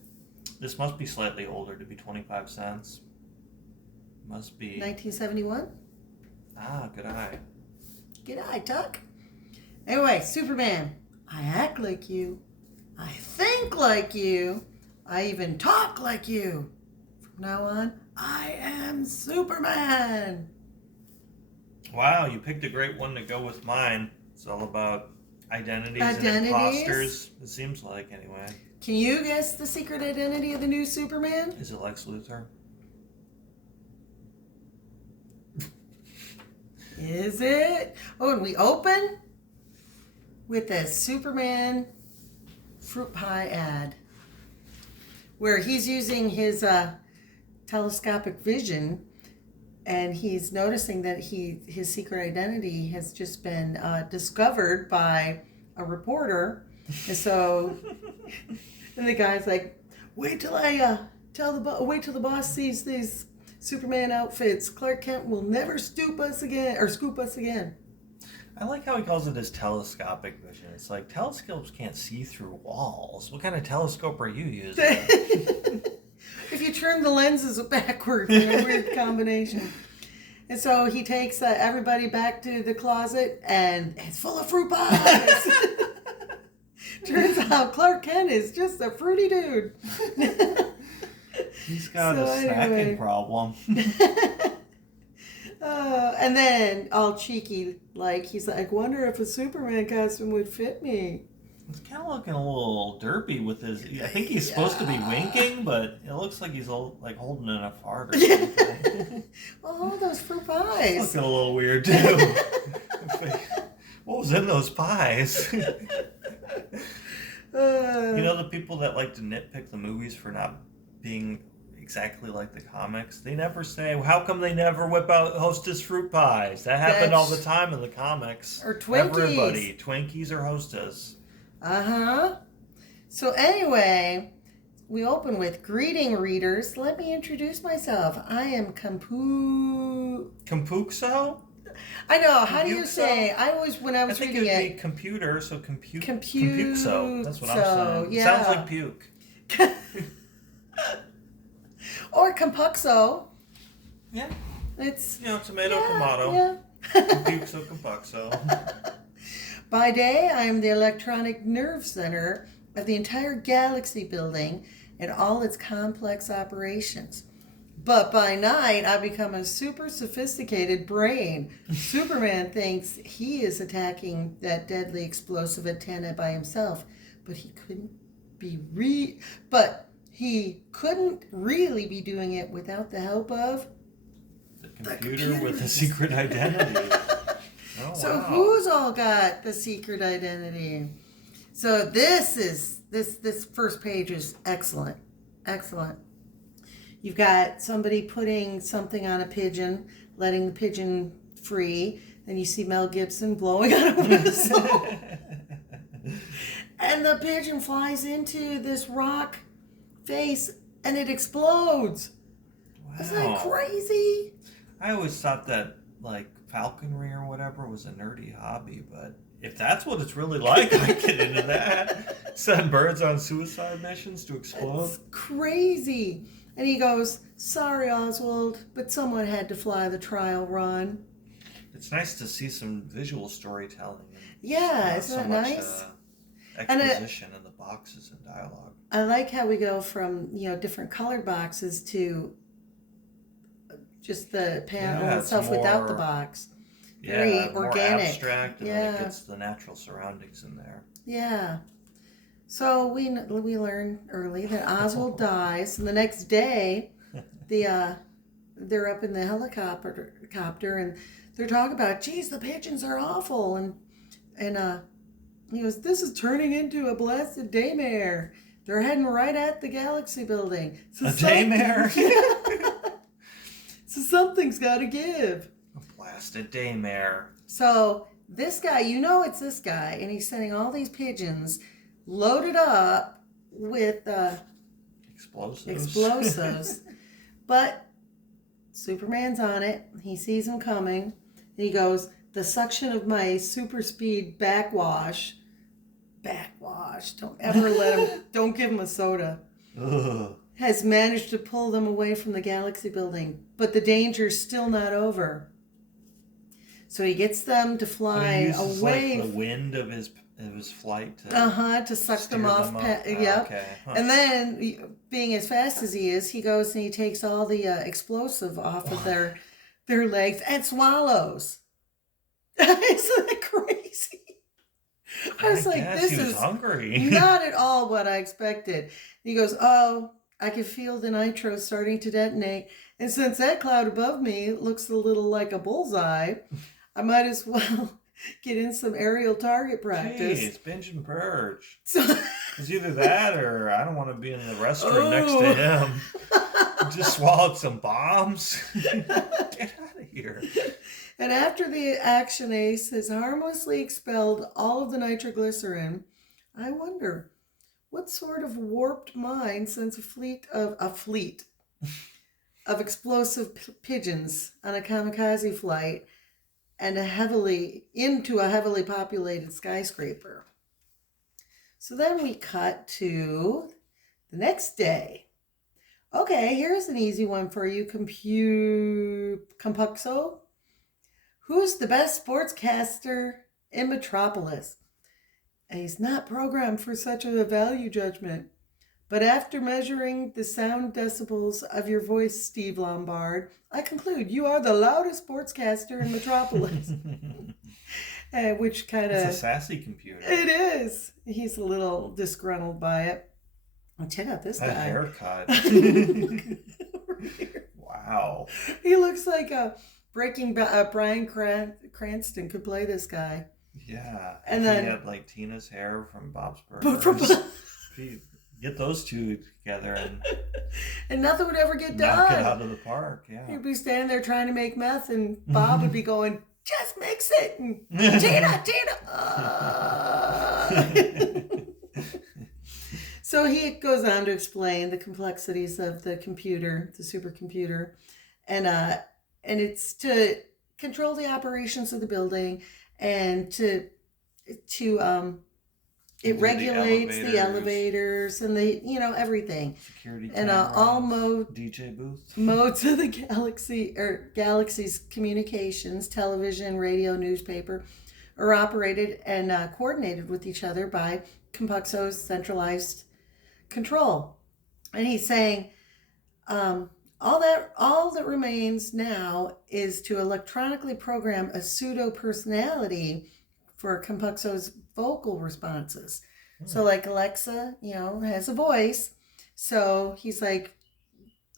This must be slightly older to be 25 cents. Must be. 1971. Ah, good eye. Good eye, Tuck. Anyway, Superman. I act like you. I think like you. I even talk like you. From now on, I am Superman. Wow, you picked a great one to go with mine. It's all about identities and Identities? imposters. It seems like, anyway. Can you guess the secret identity of the new Superman? Is it Lex Luthor? Is it? Oh, and we open with a Superman fruit pie ad where he's using his telescopic vision and he's noticing that his secret identity has just been discovered by a reporter. And so and the guy's like, wait till wait till the boss sees these Superman outfits. Clark Kent will never scoop us again. I like how he calls it his telescopic vision. It's like, telescopes can't see through walls. What kind of telescope are you using? If you turn the lenses backwards in a weird combination. And so he takes everybody back to the closet and it's full of fruit pies. Turns out Clark Kent is just a fruity dude. He's got So a snacking anyway. problem. And then, all cheeky, like, he's like, wonder if a Superman costume would fit me. He's kind of looking a little derpy with his. I think he's supposed to be winking, but it looks like he's like holding in a fart or something. Well, all those fruit It's pies. looking a little weird too. What was in those pies? The people that like to nitpick the movies for not being exactly like the comics, they never say, well, how come they never whip out Hostess fruit pies? That happened all the time in the comics. Or Twinkies. Everybody, Twinkies or Hostess. Uh-huh. So anyway, we open with greeting readers. Let me introduce myself. I am Compukso? I know. How do you Compukso? say? I always, when I was reading it would it, be computer, so Compukso. Compukso. That's what I'm saying. Yeah. Sounds like puke. or Compuxo. Yeah. It's tomato, tomato. Yeah. Compukso, Compukso. By day, I am the electronic nerve center of the entire Galaxy building and all its complex operations. But by night, I become a super sophisticated brain. Superman thinks he is attacking that deadly explosive antenna by himself, but he couldn't really be doing it without the help of the computer with a secret identity. Oh, so wow. Who's all got the secret identity? So this first page is excellent. You've got somebody putting something on a pigeon, letting the pigeon free. Then you see Mel Gibson blowing on a whistle. And the pigeon flies into this rock face and it explodes. Wow. Isn't that crazy? I always thought that falconry or whatever was a nerdy hobby, but if that's what it's really like, I get into that. Send birds on suicide missions to explode. It's crazy. And he goes, sorry, Oswald, but someone had to fly the trial run. It's nice to see some visual storytelling. Yeah, isn't that nice? Exposition in the boxes and dialogue. I like how we go from, different colored boxes to just the panel itself without the box. Very organic. More abstract, and then it gets the natural surroundings in there. Yeah. So we learn early that Oswald dies, and the next day, they're up in the helicopter, and they're talking about, geez, the pigeons are awful, and he goes, this is turning into a blasted daymare. They're heading right at the Galaxy building. So daymare? So something's got to give. A blasted daymare. So this guy, it's this guy, and he's sending all these pigeons loaded up with explosives. But Superman's on it. He sees him coming, and he goes, the suction of my super speed backwash. Don't ever don't give him a soda. Ugh. Has managed to pull them away from the Galaxy building, but the danger's still not over. So he gets them to fly he uses, away. The wind of his flight to suck them off. Okay. Huh. And then, being as fast as he is, he goes and he takes all the explosive off of their legs and swallows. Isn't that crazy? I was like, this is hungry. Not at all what I expected. He goes, oh, I can feel the nitro starting to detonate. And since that cloud above me looks a little like a bullseye, I might as well get in some aerial target practice. Jeez, binge and purge. So, it's either that or I don't want to be in the restroom next to him. Just swallowed some bombs. Get out of here. And after the action ace has harmlessly expelled all of the nitroglycerin, I wonder what sort of warped mind sends a fleet of explosive pigeons on a kamikaze flight and into a heavily populated skyscraper. So then we cut to the next day. Okay, here's an easy one for you, Compuxo. Who's the best sportscaster in Metropolis? And he's not programmed for such a value judgment. But after measuring the sound decibels of your voice, Steve Lombard, I conclude you are the loudest sportscaster in Metropolis. which kind It's a of sassy computer. it is. He's a little disgruntled by it. And check out this A guy. haircut. Wow. He looks like a Bryan Cranston could play this guy. Yeah. And he then had like Tina's hair from Bob's From Burgers. Bob- If you get those two together and nothing would ever get knock it done. out of the park, yeah. He'd be standing there trying to make meth, and Bob would be going, "Just mix it." And Tina. So he goes on to explain the complexities of the computer, the supercomputer, and it's to control the operations of the building, and it Do regulates the elevators. elevators and everything, Security and cameras, all DJ booth. modes of the galaxy's communications, television, radio, newspaper, are operated and coordinated with each other by Compuxo's centralized control. And he's saying all that remains now is to electronically program a pseudo personality for Compuxo's vocal responses. So like Alexa, has a voice. So he's like,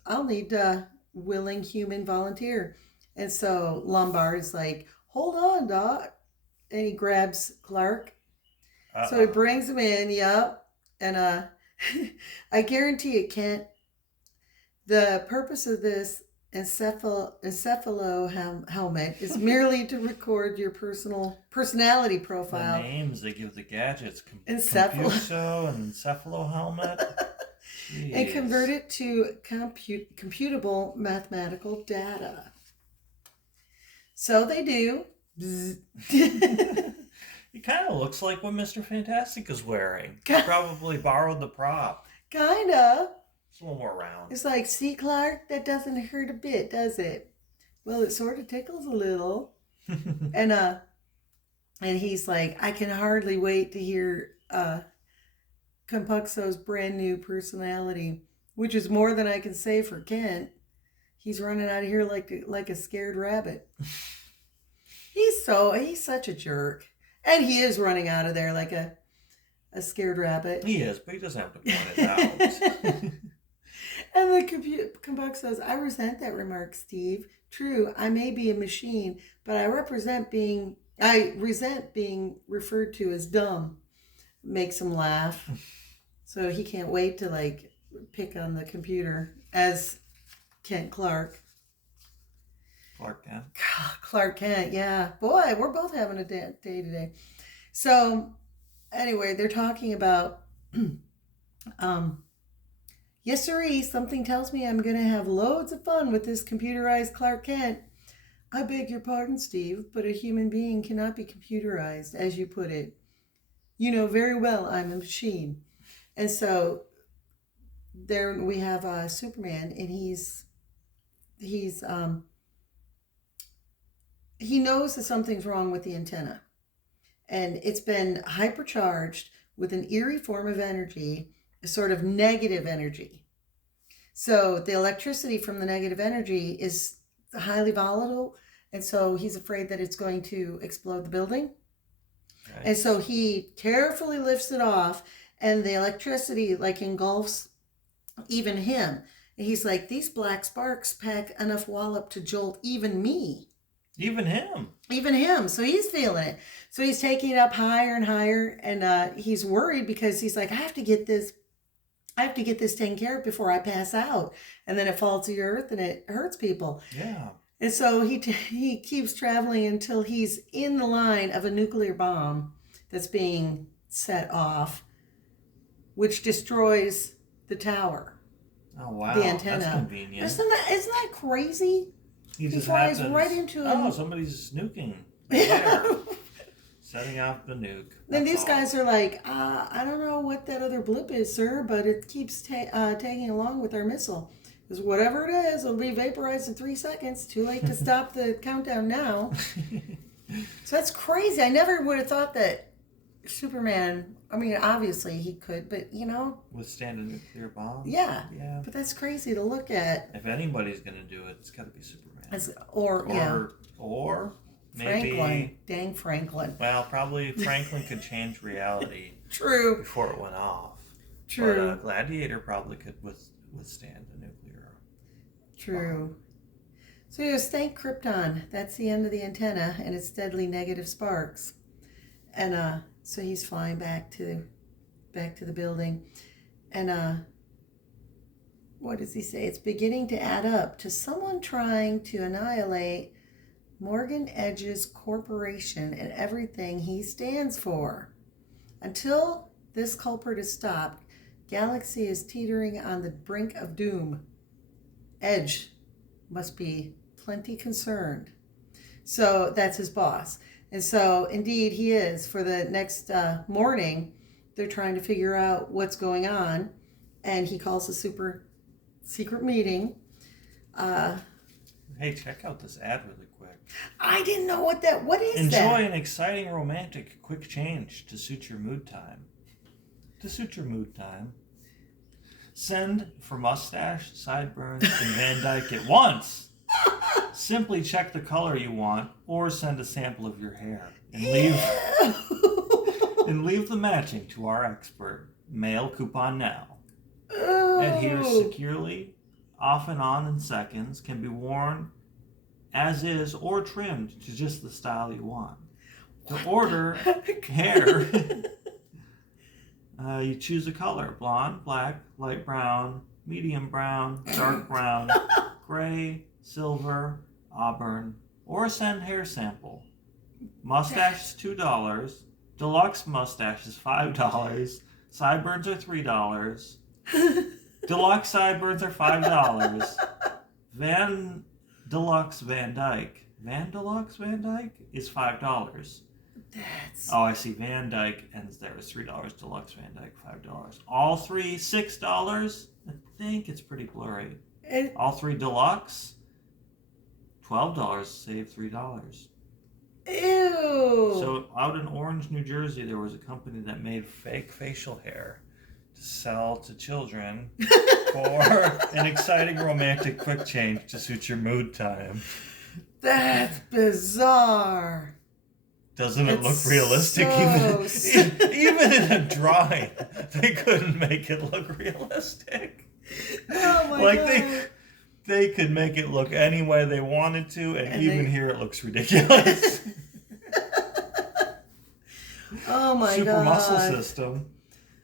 I'll need a willing human volunteer. And so Lombard is like, hold on, Doc. And he grabs Clark. So he brings him in, yep. And I guarantee it can't. The purpose of this encephalo helmet is merely to record your personality profile. The names they give the gadgets. Encephalo. And Encephalo helmet. And convert it to computable mathematical data. So they do. He kind of looks like what Mr. Fantastic is wearing. He probably borrowed the prop. Kinda. It's a little more round. It's like, see, Clark, that doesn't hurt a bit, does it? Well, it sort of tickles a little. And he's like, I can hardly wait to hear Compuxo's brand new personality, which is more than I can say for Kent. He's running out of here like a scared rabbit. He's such a jerk. And he is running out of there like a scared rabbit. He is, but he doesn't have to point it out. And the Compux says, I resent that remark, Steve. True, I may be a machine, but I resent being referred to as dumb. Makes him laugh. So he can't wait to pick on the computer as Kent Clark. Clark Kent, yeah. Boy, we're both having a day today. So, anyway, they're talking about, yes, sirree, something tells me I'm going to have loads of fun with this computerized Clark Kent. I beg your pardon, Steve, but a human being cannot be computerized, as you put it. You know very well I'm a machine. And so, there we have Superman, and he knows that something's wrong with the antenna, and it's been hypercharged with an eerie form of energy, a sort of negative energy. So the electricity from the negative energy is highly volatile, and so he's afraid that it's going to explode the building. Nice. And so he carefully lifts it off, and the electricity engulfs even him. And he's like, these black sparks pack enough wallop to jolt even me. Even him. So he's feeling it. So he's taking it up higher and higher, and he's worried because he's like, I have to get this taken care of before I pass out. And then it falls to the earth and it hurts people. Yeah. And so he keeps traveling until he's in the line of a nuclear bomb that's being set off, which destroys the tower. Oh, wow. The antenna. That's convenient. Isn't that crazy? He just flies happens, right into him. Oh, somebody's nuking. Yeah. Setting off the nuke. Then these guys are like, I don't know what that other blip is, sir, but it keeps tagging along with our missile. Because whatever it is, it'll be vaporized in 3 seconds. Too late to stop the countdown now. So that's crazy. I never would have thought that Superman, I mean, obviously he could, but withstand a nuclear bomb? Yeah. Yeah. But that's crazy to look at. If anybody's going to do it, it's got to be Superman. Or maybe. Franklin. Dang Franklin. Well, probably Franklin could change reality True. before it went off. True. But Gladiator probably could withstand a nuclear. True. So you thank Krypton. That's the end of the antenna and its deadly negative sparks. And so he's flying back to the building. And what does he say? It's beginning to add up to someone trying to annihilate Morgan Edge's corporation and everything he stands for. Until this culprit is stopped, Galaxy is teetering on the brink of doom. Edge must be plenty concerned. So that's his boss. And so indeed he is. For the next morning, they're trying to figure out what's going on. And he calls a super secret meeting. Hey, check out this ad really quick. I didn't know what is that? Enjoy an exciting, romantic, quick change to suit your mood time. Send for mustache, sideburns, and Van Dyke at once. Simply check the color you want or send a sample of your hair and leave the matching to our expert. Mail coupon now. Adheres securely, off and on in seconds, can be worn as is or trimmed to just the style you want. To order hair, you choose a color: blonde, black, light brown, medium brown, dark brown, gray, silver, auburn, or send hair sample. Mustache is $2. Deluxe mustache is $5. Sideburns are $3. Deluxe sideburns are $5. Deluxe Van Dyke is $5. Oh, I see. Van Dyke ends there. It's $3. Deluxe Van Dyke, $5. All three, $6. I think it's pretty blurry. All three deluxe, $12. Save $3. Ew. So out in Orange, New Jersey, there was a company that made fake facial hair to sell to children for an exciting, romantic, quick change to suit your mood time. That's bizarre. Doesn't it look realistic? So Even in a drawing, they couldn't make it look realistic. Oh my God. They could make it look any way they wanted to, and even here it looks ridiculous. Oh my Super God. muscle system.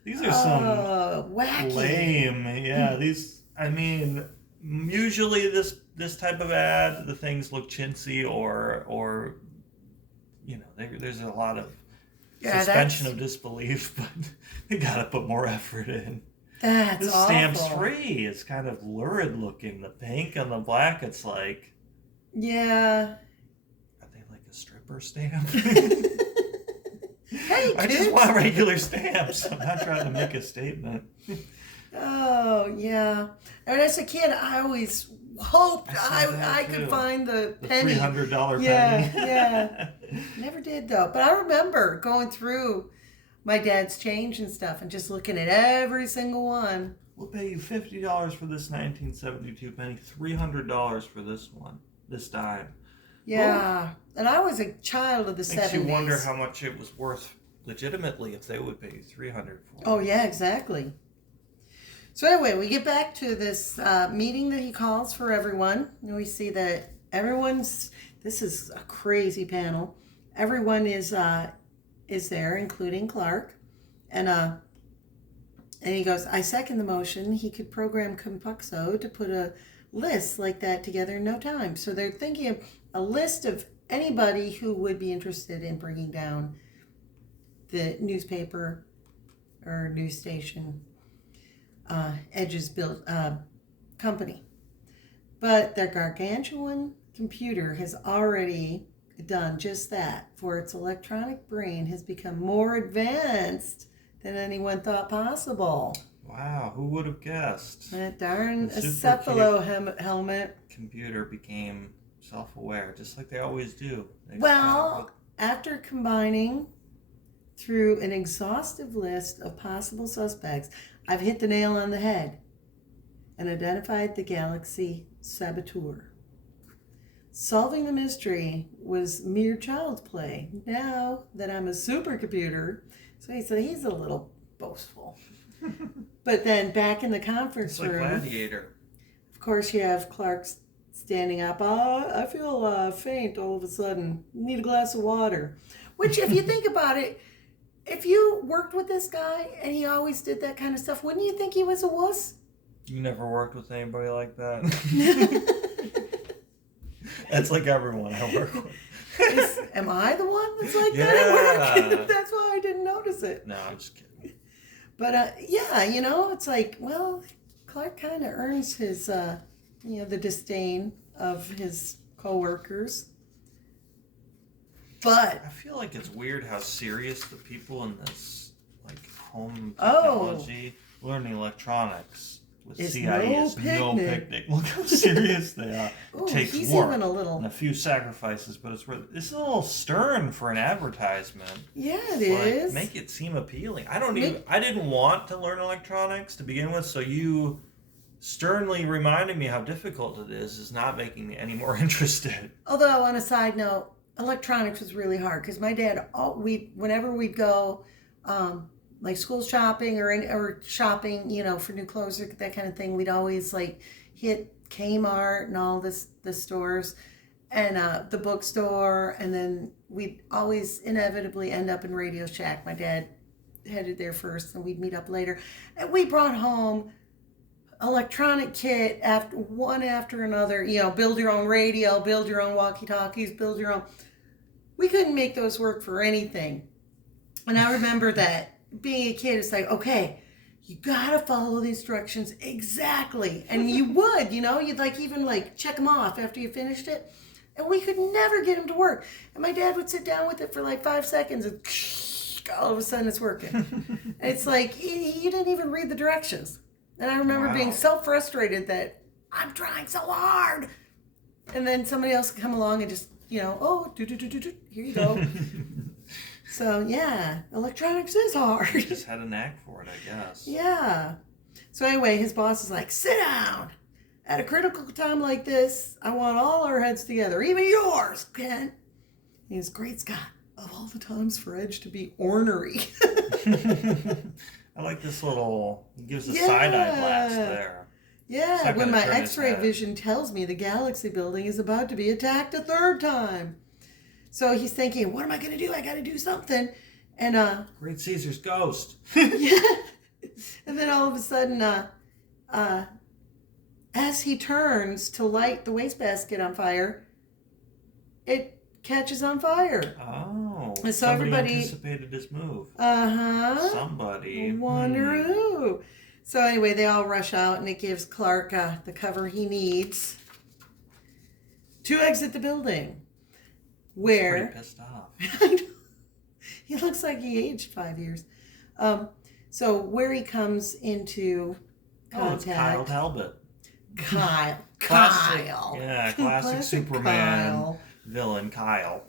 These are some wacky. lame. Yeah, usually this type of ad, the things look chintzy or there's a lot of suspension of disbelief, but they gotta put more effort in. That's this awful. Stamp's free. It's kind of lurid looking. The pink and the black, it's like... Yeah. Are they like a stripper stamp? Hey, I just want regular stamps. I'm not trying to make a statement. Oh, yeah. And as a kid, I always hoped I could find the penny. $300 penny. Yeah. Never did, though. But I remember going through my dad's change and stuff and just looking at every single one. We'll pay you $50 for this 1972 penny, $300 for this one, this dime. Yeah. Ooh. And I was a child of the 70s. Makes you wonder how much it was worth legitimately if they would pay you $300 for it. Oh, yeah, exactly. So anyway, we get back to this meeting that he calls for everyone. And we see that this is a crazy panel. Everyone is there, including Clark. And he goes, I second the motion. He could program Compuxo to put a list like that together in no time. So they're thinking of a list of anybody who would be interested in bringing down the newspaper or news station Edge's built company. But their gargantuan computer has already done just that, for its electronic brain has become more advanced than anyone thought possible. Wow, who would have guessed? That darn Acephalon helmet. Computer became self-aware, just like they always do. After combining through an exhaustive list of possible suspects, I've hit the nail on the head and identified the Galaxy saboteur. Solving the mystery was mere child's play. Now that I'm a supercomputer, so he said he's a little boastful. But then back in the conference It's like room, Gladiator. of course, you have Clark standing up. Oh, I feel faint all of a sudden. Need a glass of water. Which, if you think about it, if you worked with this guy and he always did that kind of stuff, wouldn't you think he was a wuss? You never worked with anybody like that? That's like everyone I work with. Am I the one that's like that at work? That's why I didn't notice it. No, I'm just kidding. But yeah, you know, it's like, well, Clark kind of earns his, you know, the disdain of his coworkers. But I feel like it's weird how serious the people in this like home Oh. technology, learning electronics with It's CIE no is no picnic. picnic. Look how serious they are. ooh, It takes he's work even a and little. a few sacrifices, but it's a little stern for an advertisement. Yeah, it Like, is. make it seem appealing. I didn't want to learn electronics to begin with, so you sternly reminding me how difficult it is not making me any more interested. Although, on a side note, electronics was really hard because my dad, whenever we'd go, like school shopping or shopping, you know, for new clothes or that kind of thing, we'd always like hit Kmart and all the stores and the bookstore, and then we'd always inevitably end up in Radio Shack. My dad headed there first, and we'd meet up later, and we brought home electronic kit after another, you know, build your own radio, build your own walkie-talkies, build your own. We couldn't make those work for anything. And I remember that being a kid, it's like, okay, you gotta follow the instructions exactly. And you would, you know, you'd like even like check them off after you finished it. And we could never get them to work. And my dad would sit down with it for like 5 seconds and all of a sudden it's working. And it's like, you didn't even read the directions. And I remember Wow. being so frustrated that I'm trying so hard. And then somebody else would come along and just, you know, oh, here you go. So, yeah, electronics is hard. He just had a knack for it, I guess. Yeah. So anyway, his boss is like, sit down. At a critical time like this, I want all our heads together, even yours, Ken. He's great Scott. Of all the times for Edge to be ornery. I like this little, he gives a Yeah. side-eye blast there. Yeah, It's not when gonna my turn his x-ray head. vision tells me the galaxy building is about to be attacked a third time. So he's thinking, what am I going to do? I got to do something. And Great Caesar's ghost. yeah. And then all of a sudden, as he turns to light the wastebasket on fire, it catches on fire. Oh, And so somebody everybody- anticipated this move. Uh-huh. Somebody. Wonder who. So anyway, they all rush out, and it gives Clark the cover he needs to exit the building. Where Pretty pissed off. I know. He looks like he aged 5 years. So where he comes into Oh, it's Kyle contact, Talbot. Kyle. Classic, Kyle. yeah, classic Superman. Kyle. Villain Kyle.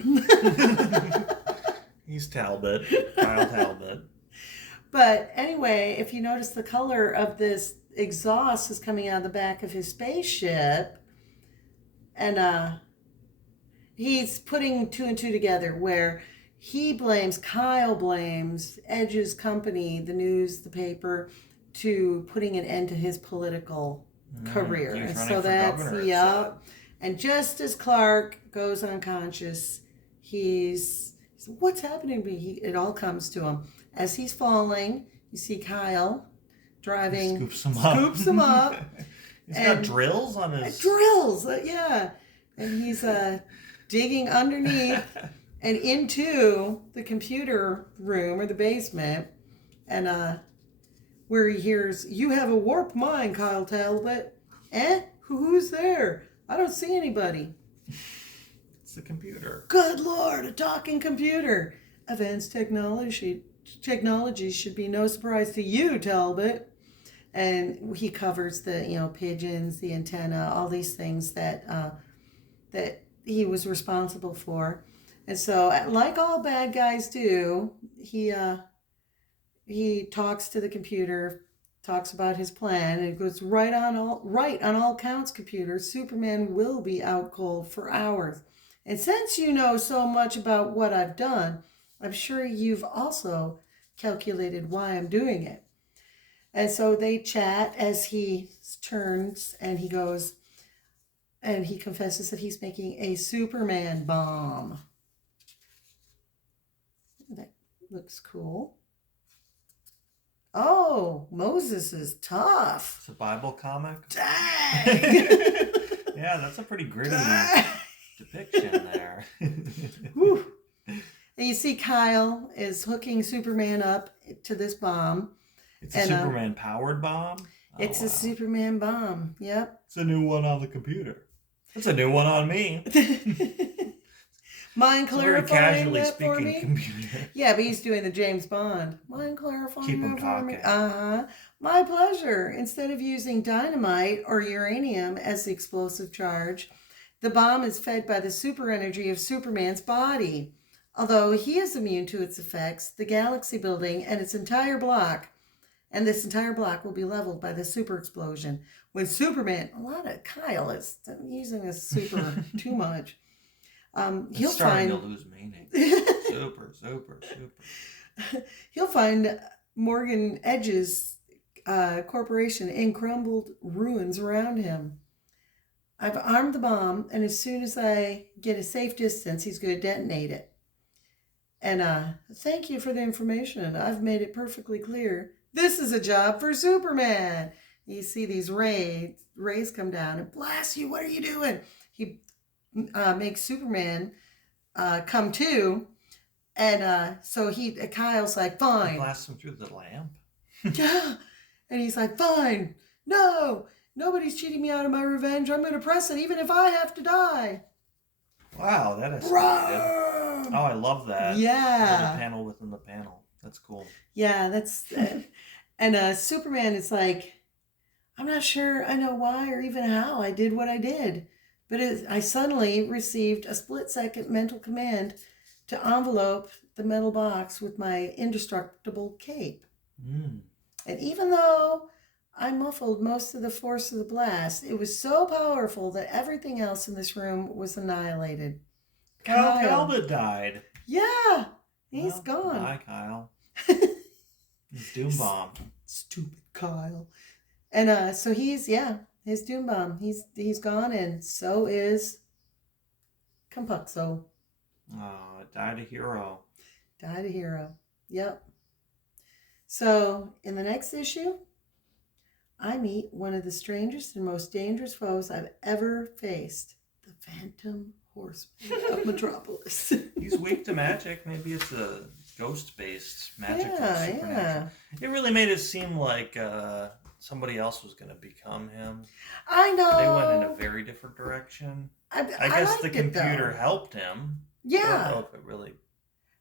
He's Talbot. Kyle Talbot. But anyway, if you notice, the color of this exhaust is coming out of the back of his spaceship, and he's putting two and two together where Kyle blames Edge's company, the news, the paper, to putting an end to his political career. He was And running so for that's, governor, it yep. And just as Clark goes unconscious, he's what's happening to me? It all comes to him. As he's falling, you see Kyle driving, Scoops him up. He's got And- drills on his. drills, yeah. And he's digging underneath and into the computer room or the basement, and where he hears, "You have a warped mind, Kyle Talbot." Who's there? I don't see anybody. It's the computer. Good Lord, a talking computer. Advanced technology should be no surprise to you, Talbot. And he covers the, pigeons, the antenna, all these things that that he was responsible for. And so, like all bad guys do, he talks to the computer talks about his plan, and it goes right on all counts, computer. Superman will be out cold for hours. And since you know so much about what I've done, I'm sure you've also calculated why I'm doing it. And so they chat as he turns and he goes and he confesses that he's making a Superman bomb. That looks cool. Oh, Moses is tough. It's a Bible comic. Dang! Yeah, that's a pretty gritty depiction there. Whew. And you see Kyle is hooking Superman up to this bomb. It's a Superman powered bomb? It's a Superman bomb. Yep. It's a new one on the computer. It's a new one on me. Mind clarifying very casually that for me? Computer. Yeah, but he's doing the James Bond. Mind clarifying Keep him that for me? talking. My pleasure. Instead of using dynamite or uranium as the explosive charge, the bomb is fed by the super energy of Superman's body. Although he is immune to its effects, the Galaxy building and this entire block will be leveled by the super explosion. When Superman, a lot of Kyle is using this super too much. He'll starting find to lose meaning. Super. He'll find Morgan Edge's corporation in crumbled ruins around him. I've armed the bomb, and as soon as I get a safe distance, he's going to detonate it. And thank you for the information. I've made it perfectly clear. This is a job for Superman. You see these rays come down and blast you. What are you doing? He makes Superman come to, and so Kyle's like, fine. Blast him through the lamp. Yeah, and he's like, fine. No, nobody's cheating me out of my revenge. I'm going to press it, even if I have to die. Wow, that is. Run! Oh, I love that. Yeah. The panel within the panel. That's cool. Yeah, that's. And Superman is like, I'm not sure I know why or even how I did what I did. But I suddenly received a split-second mental command to envelope the metal box with my indestructible cape. And even though I muffled most of the force of the blast, it was so powerful that everything else in this room was annihilated. Kyle Talbot died. Yeah, he's gone. Bye, Kyle. He's Doom Bomb. Stupid Kyle. And so his Doom Bomb. He's gone, and so is Compuxo. Oh, died a hero. Died a hero. Yep. So in the next issue, I meet one of the strangest and most dangerous foes I've ever faced. The Phantom Horseman of Metropolis. He's weak to magic. Maybe it's a ghost-based magic. Yeah. It really made it seem like somebody else was going to become him. I know. They went in a very different direction. I guess the computer helped him. Yeah. I don't know if it really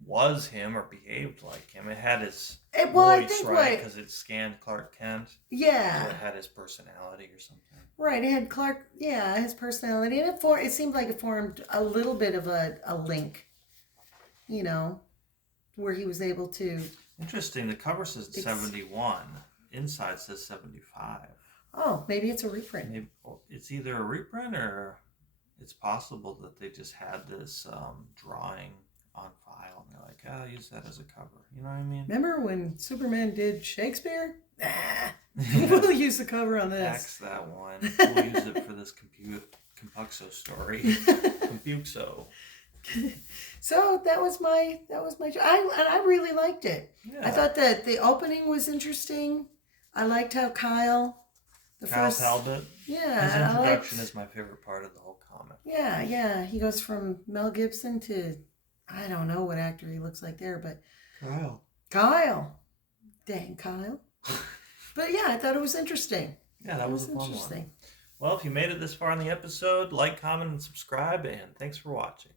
was him or behaved like him. It had his well, voice, right? Because it scanned Clark Kent. Yeah. So it had his personality or something. Right. It had Clark, his personality. And it seemed like it formed a little bit of a link, where he was able to. Interesting. The cover says 71. Inside says 75. Oh, maybe it's a reprint. Maybe it's either a reprint or it's possible that they just had this drawing on file and they're like, I'll use that as a cover. You know what I mean? Remember when Superman did Shakespeare? We'll use the cover on this. Axe that one. We'll use it for this Compuxo story. Compuxo. So that was my I really liked it. Yeah. I thought that the opening was interesting. I liked how Kyle Talbot. Yeah. His introduction is my favorite part of the whole comic. Yeah. He goes from Mel Gibson to I don't know what actor he looks like there, but Kyle. Dang, Kyle. But yeah, I thought it was interesting. Yeah, that was a fun one. Well, if you made it this far in the episode, like, comment, and subscribe, and thanks for watching.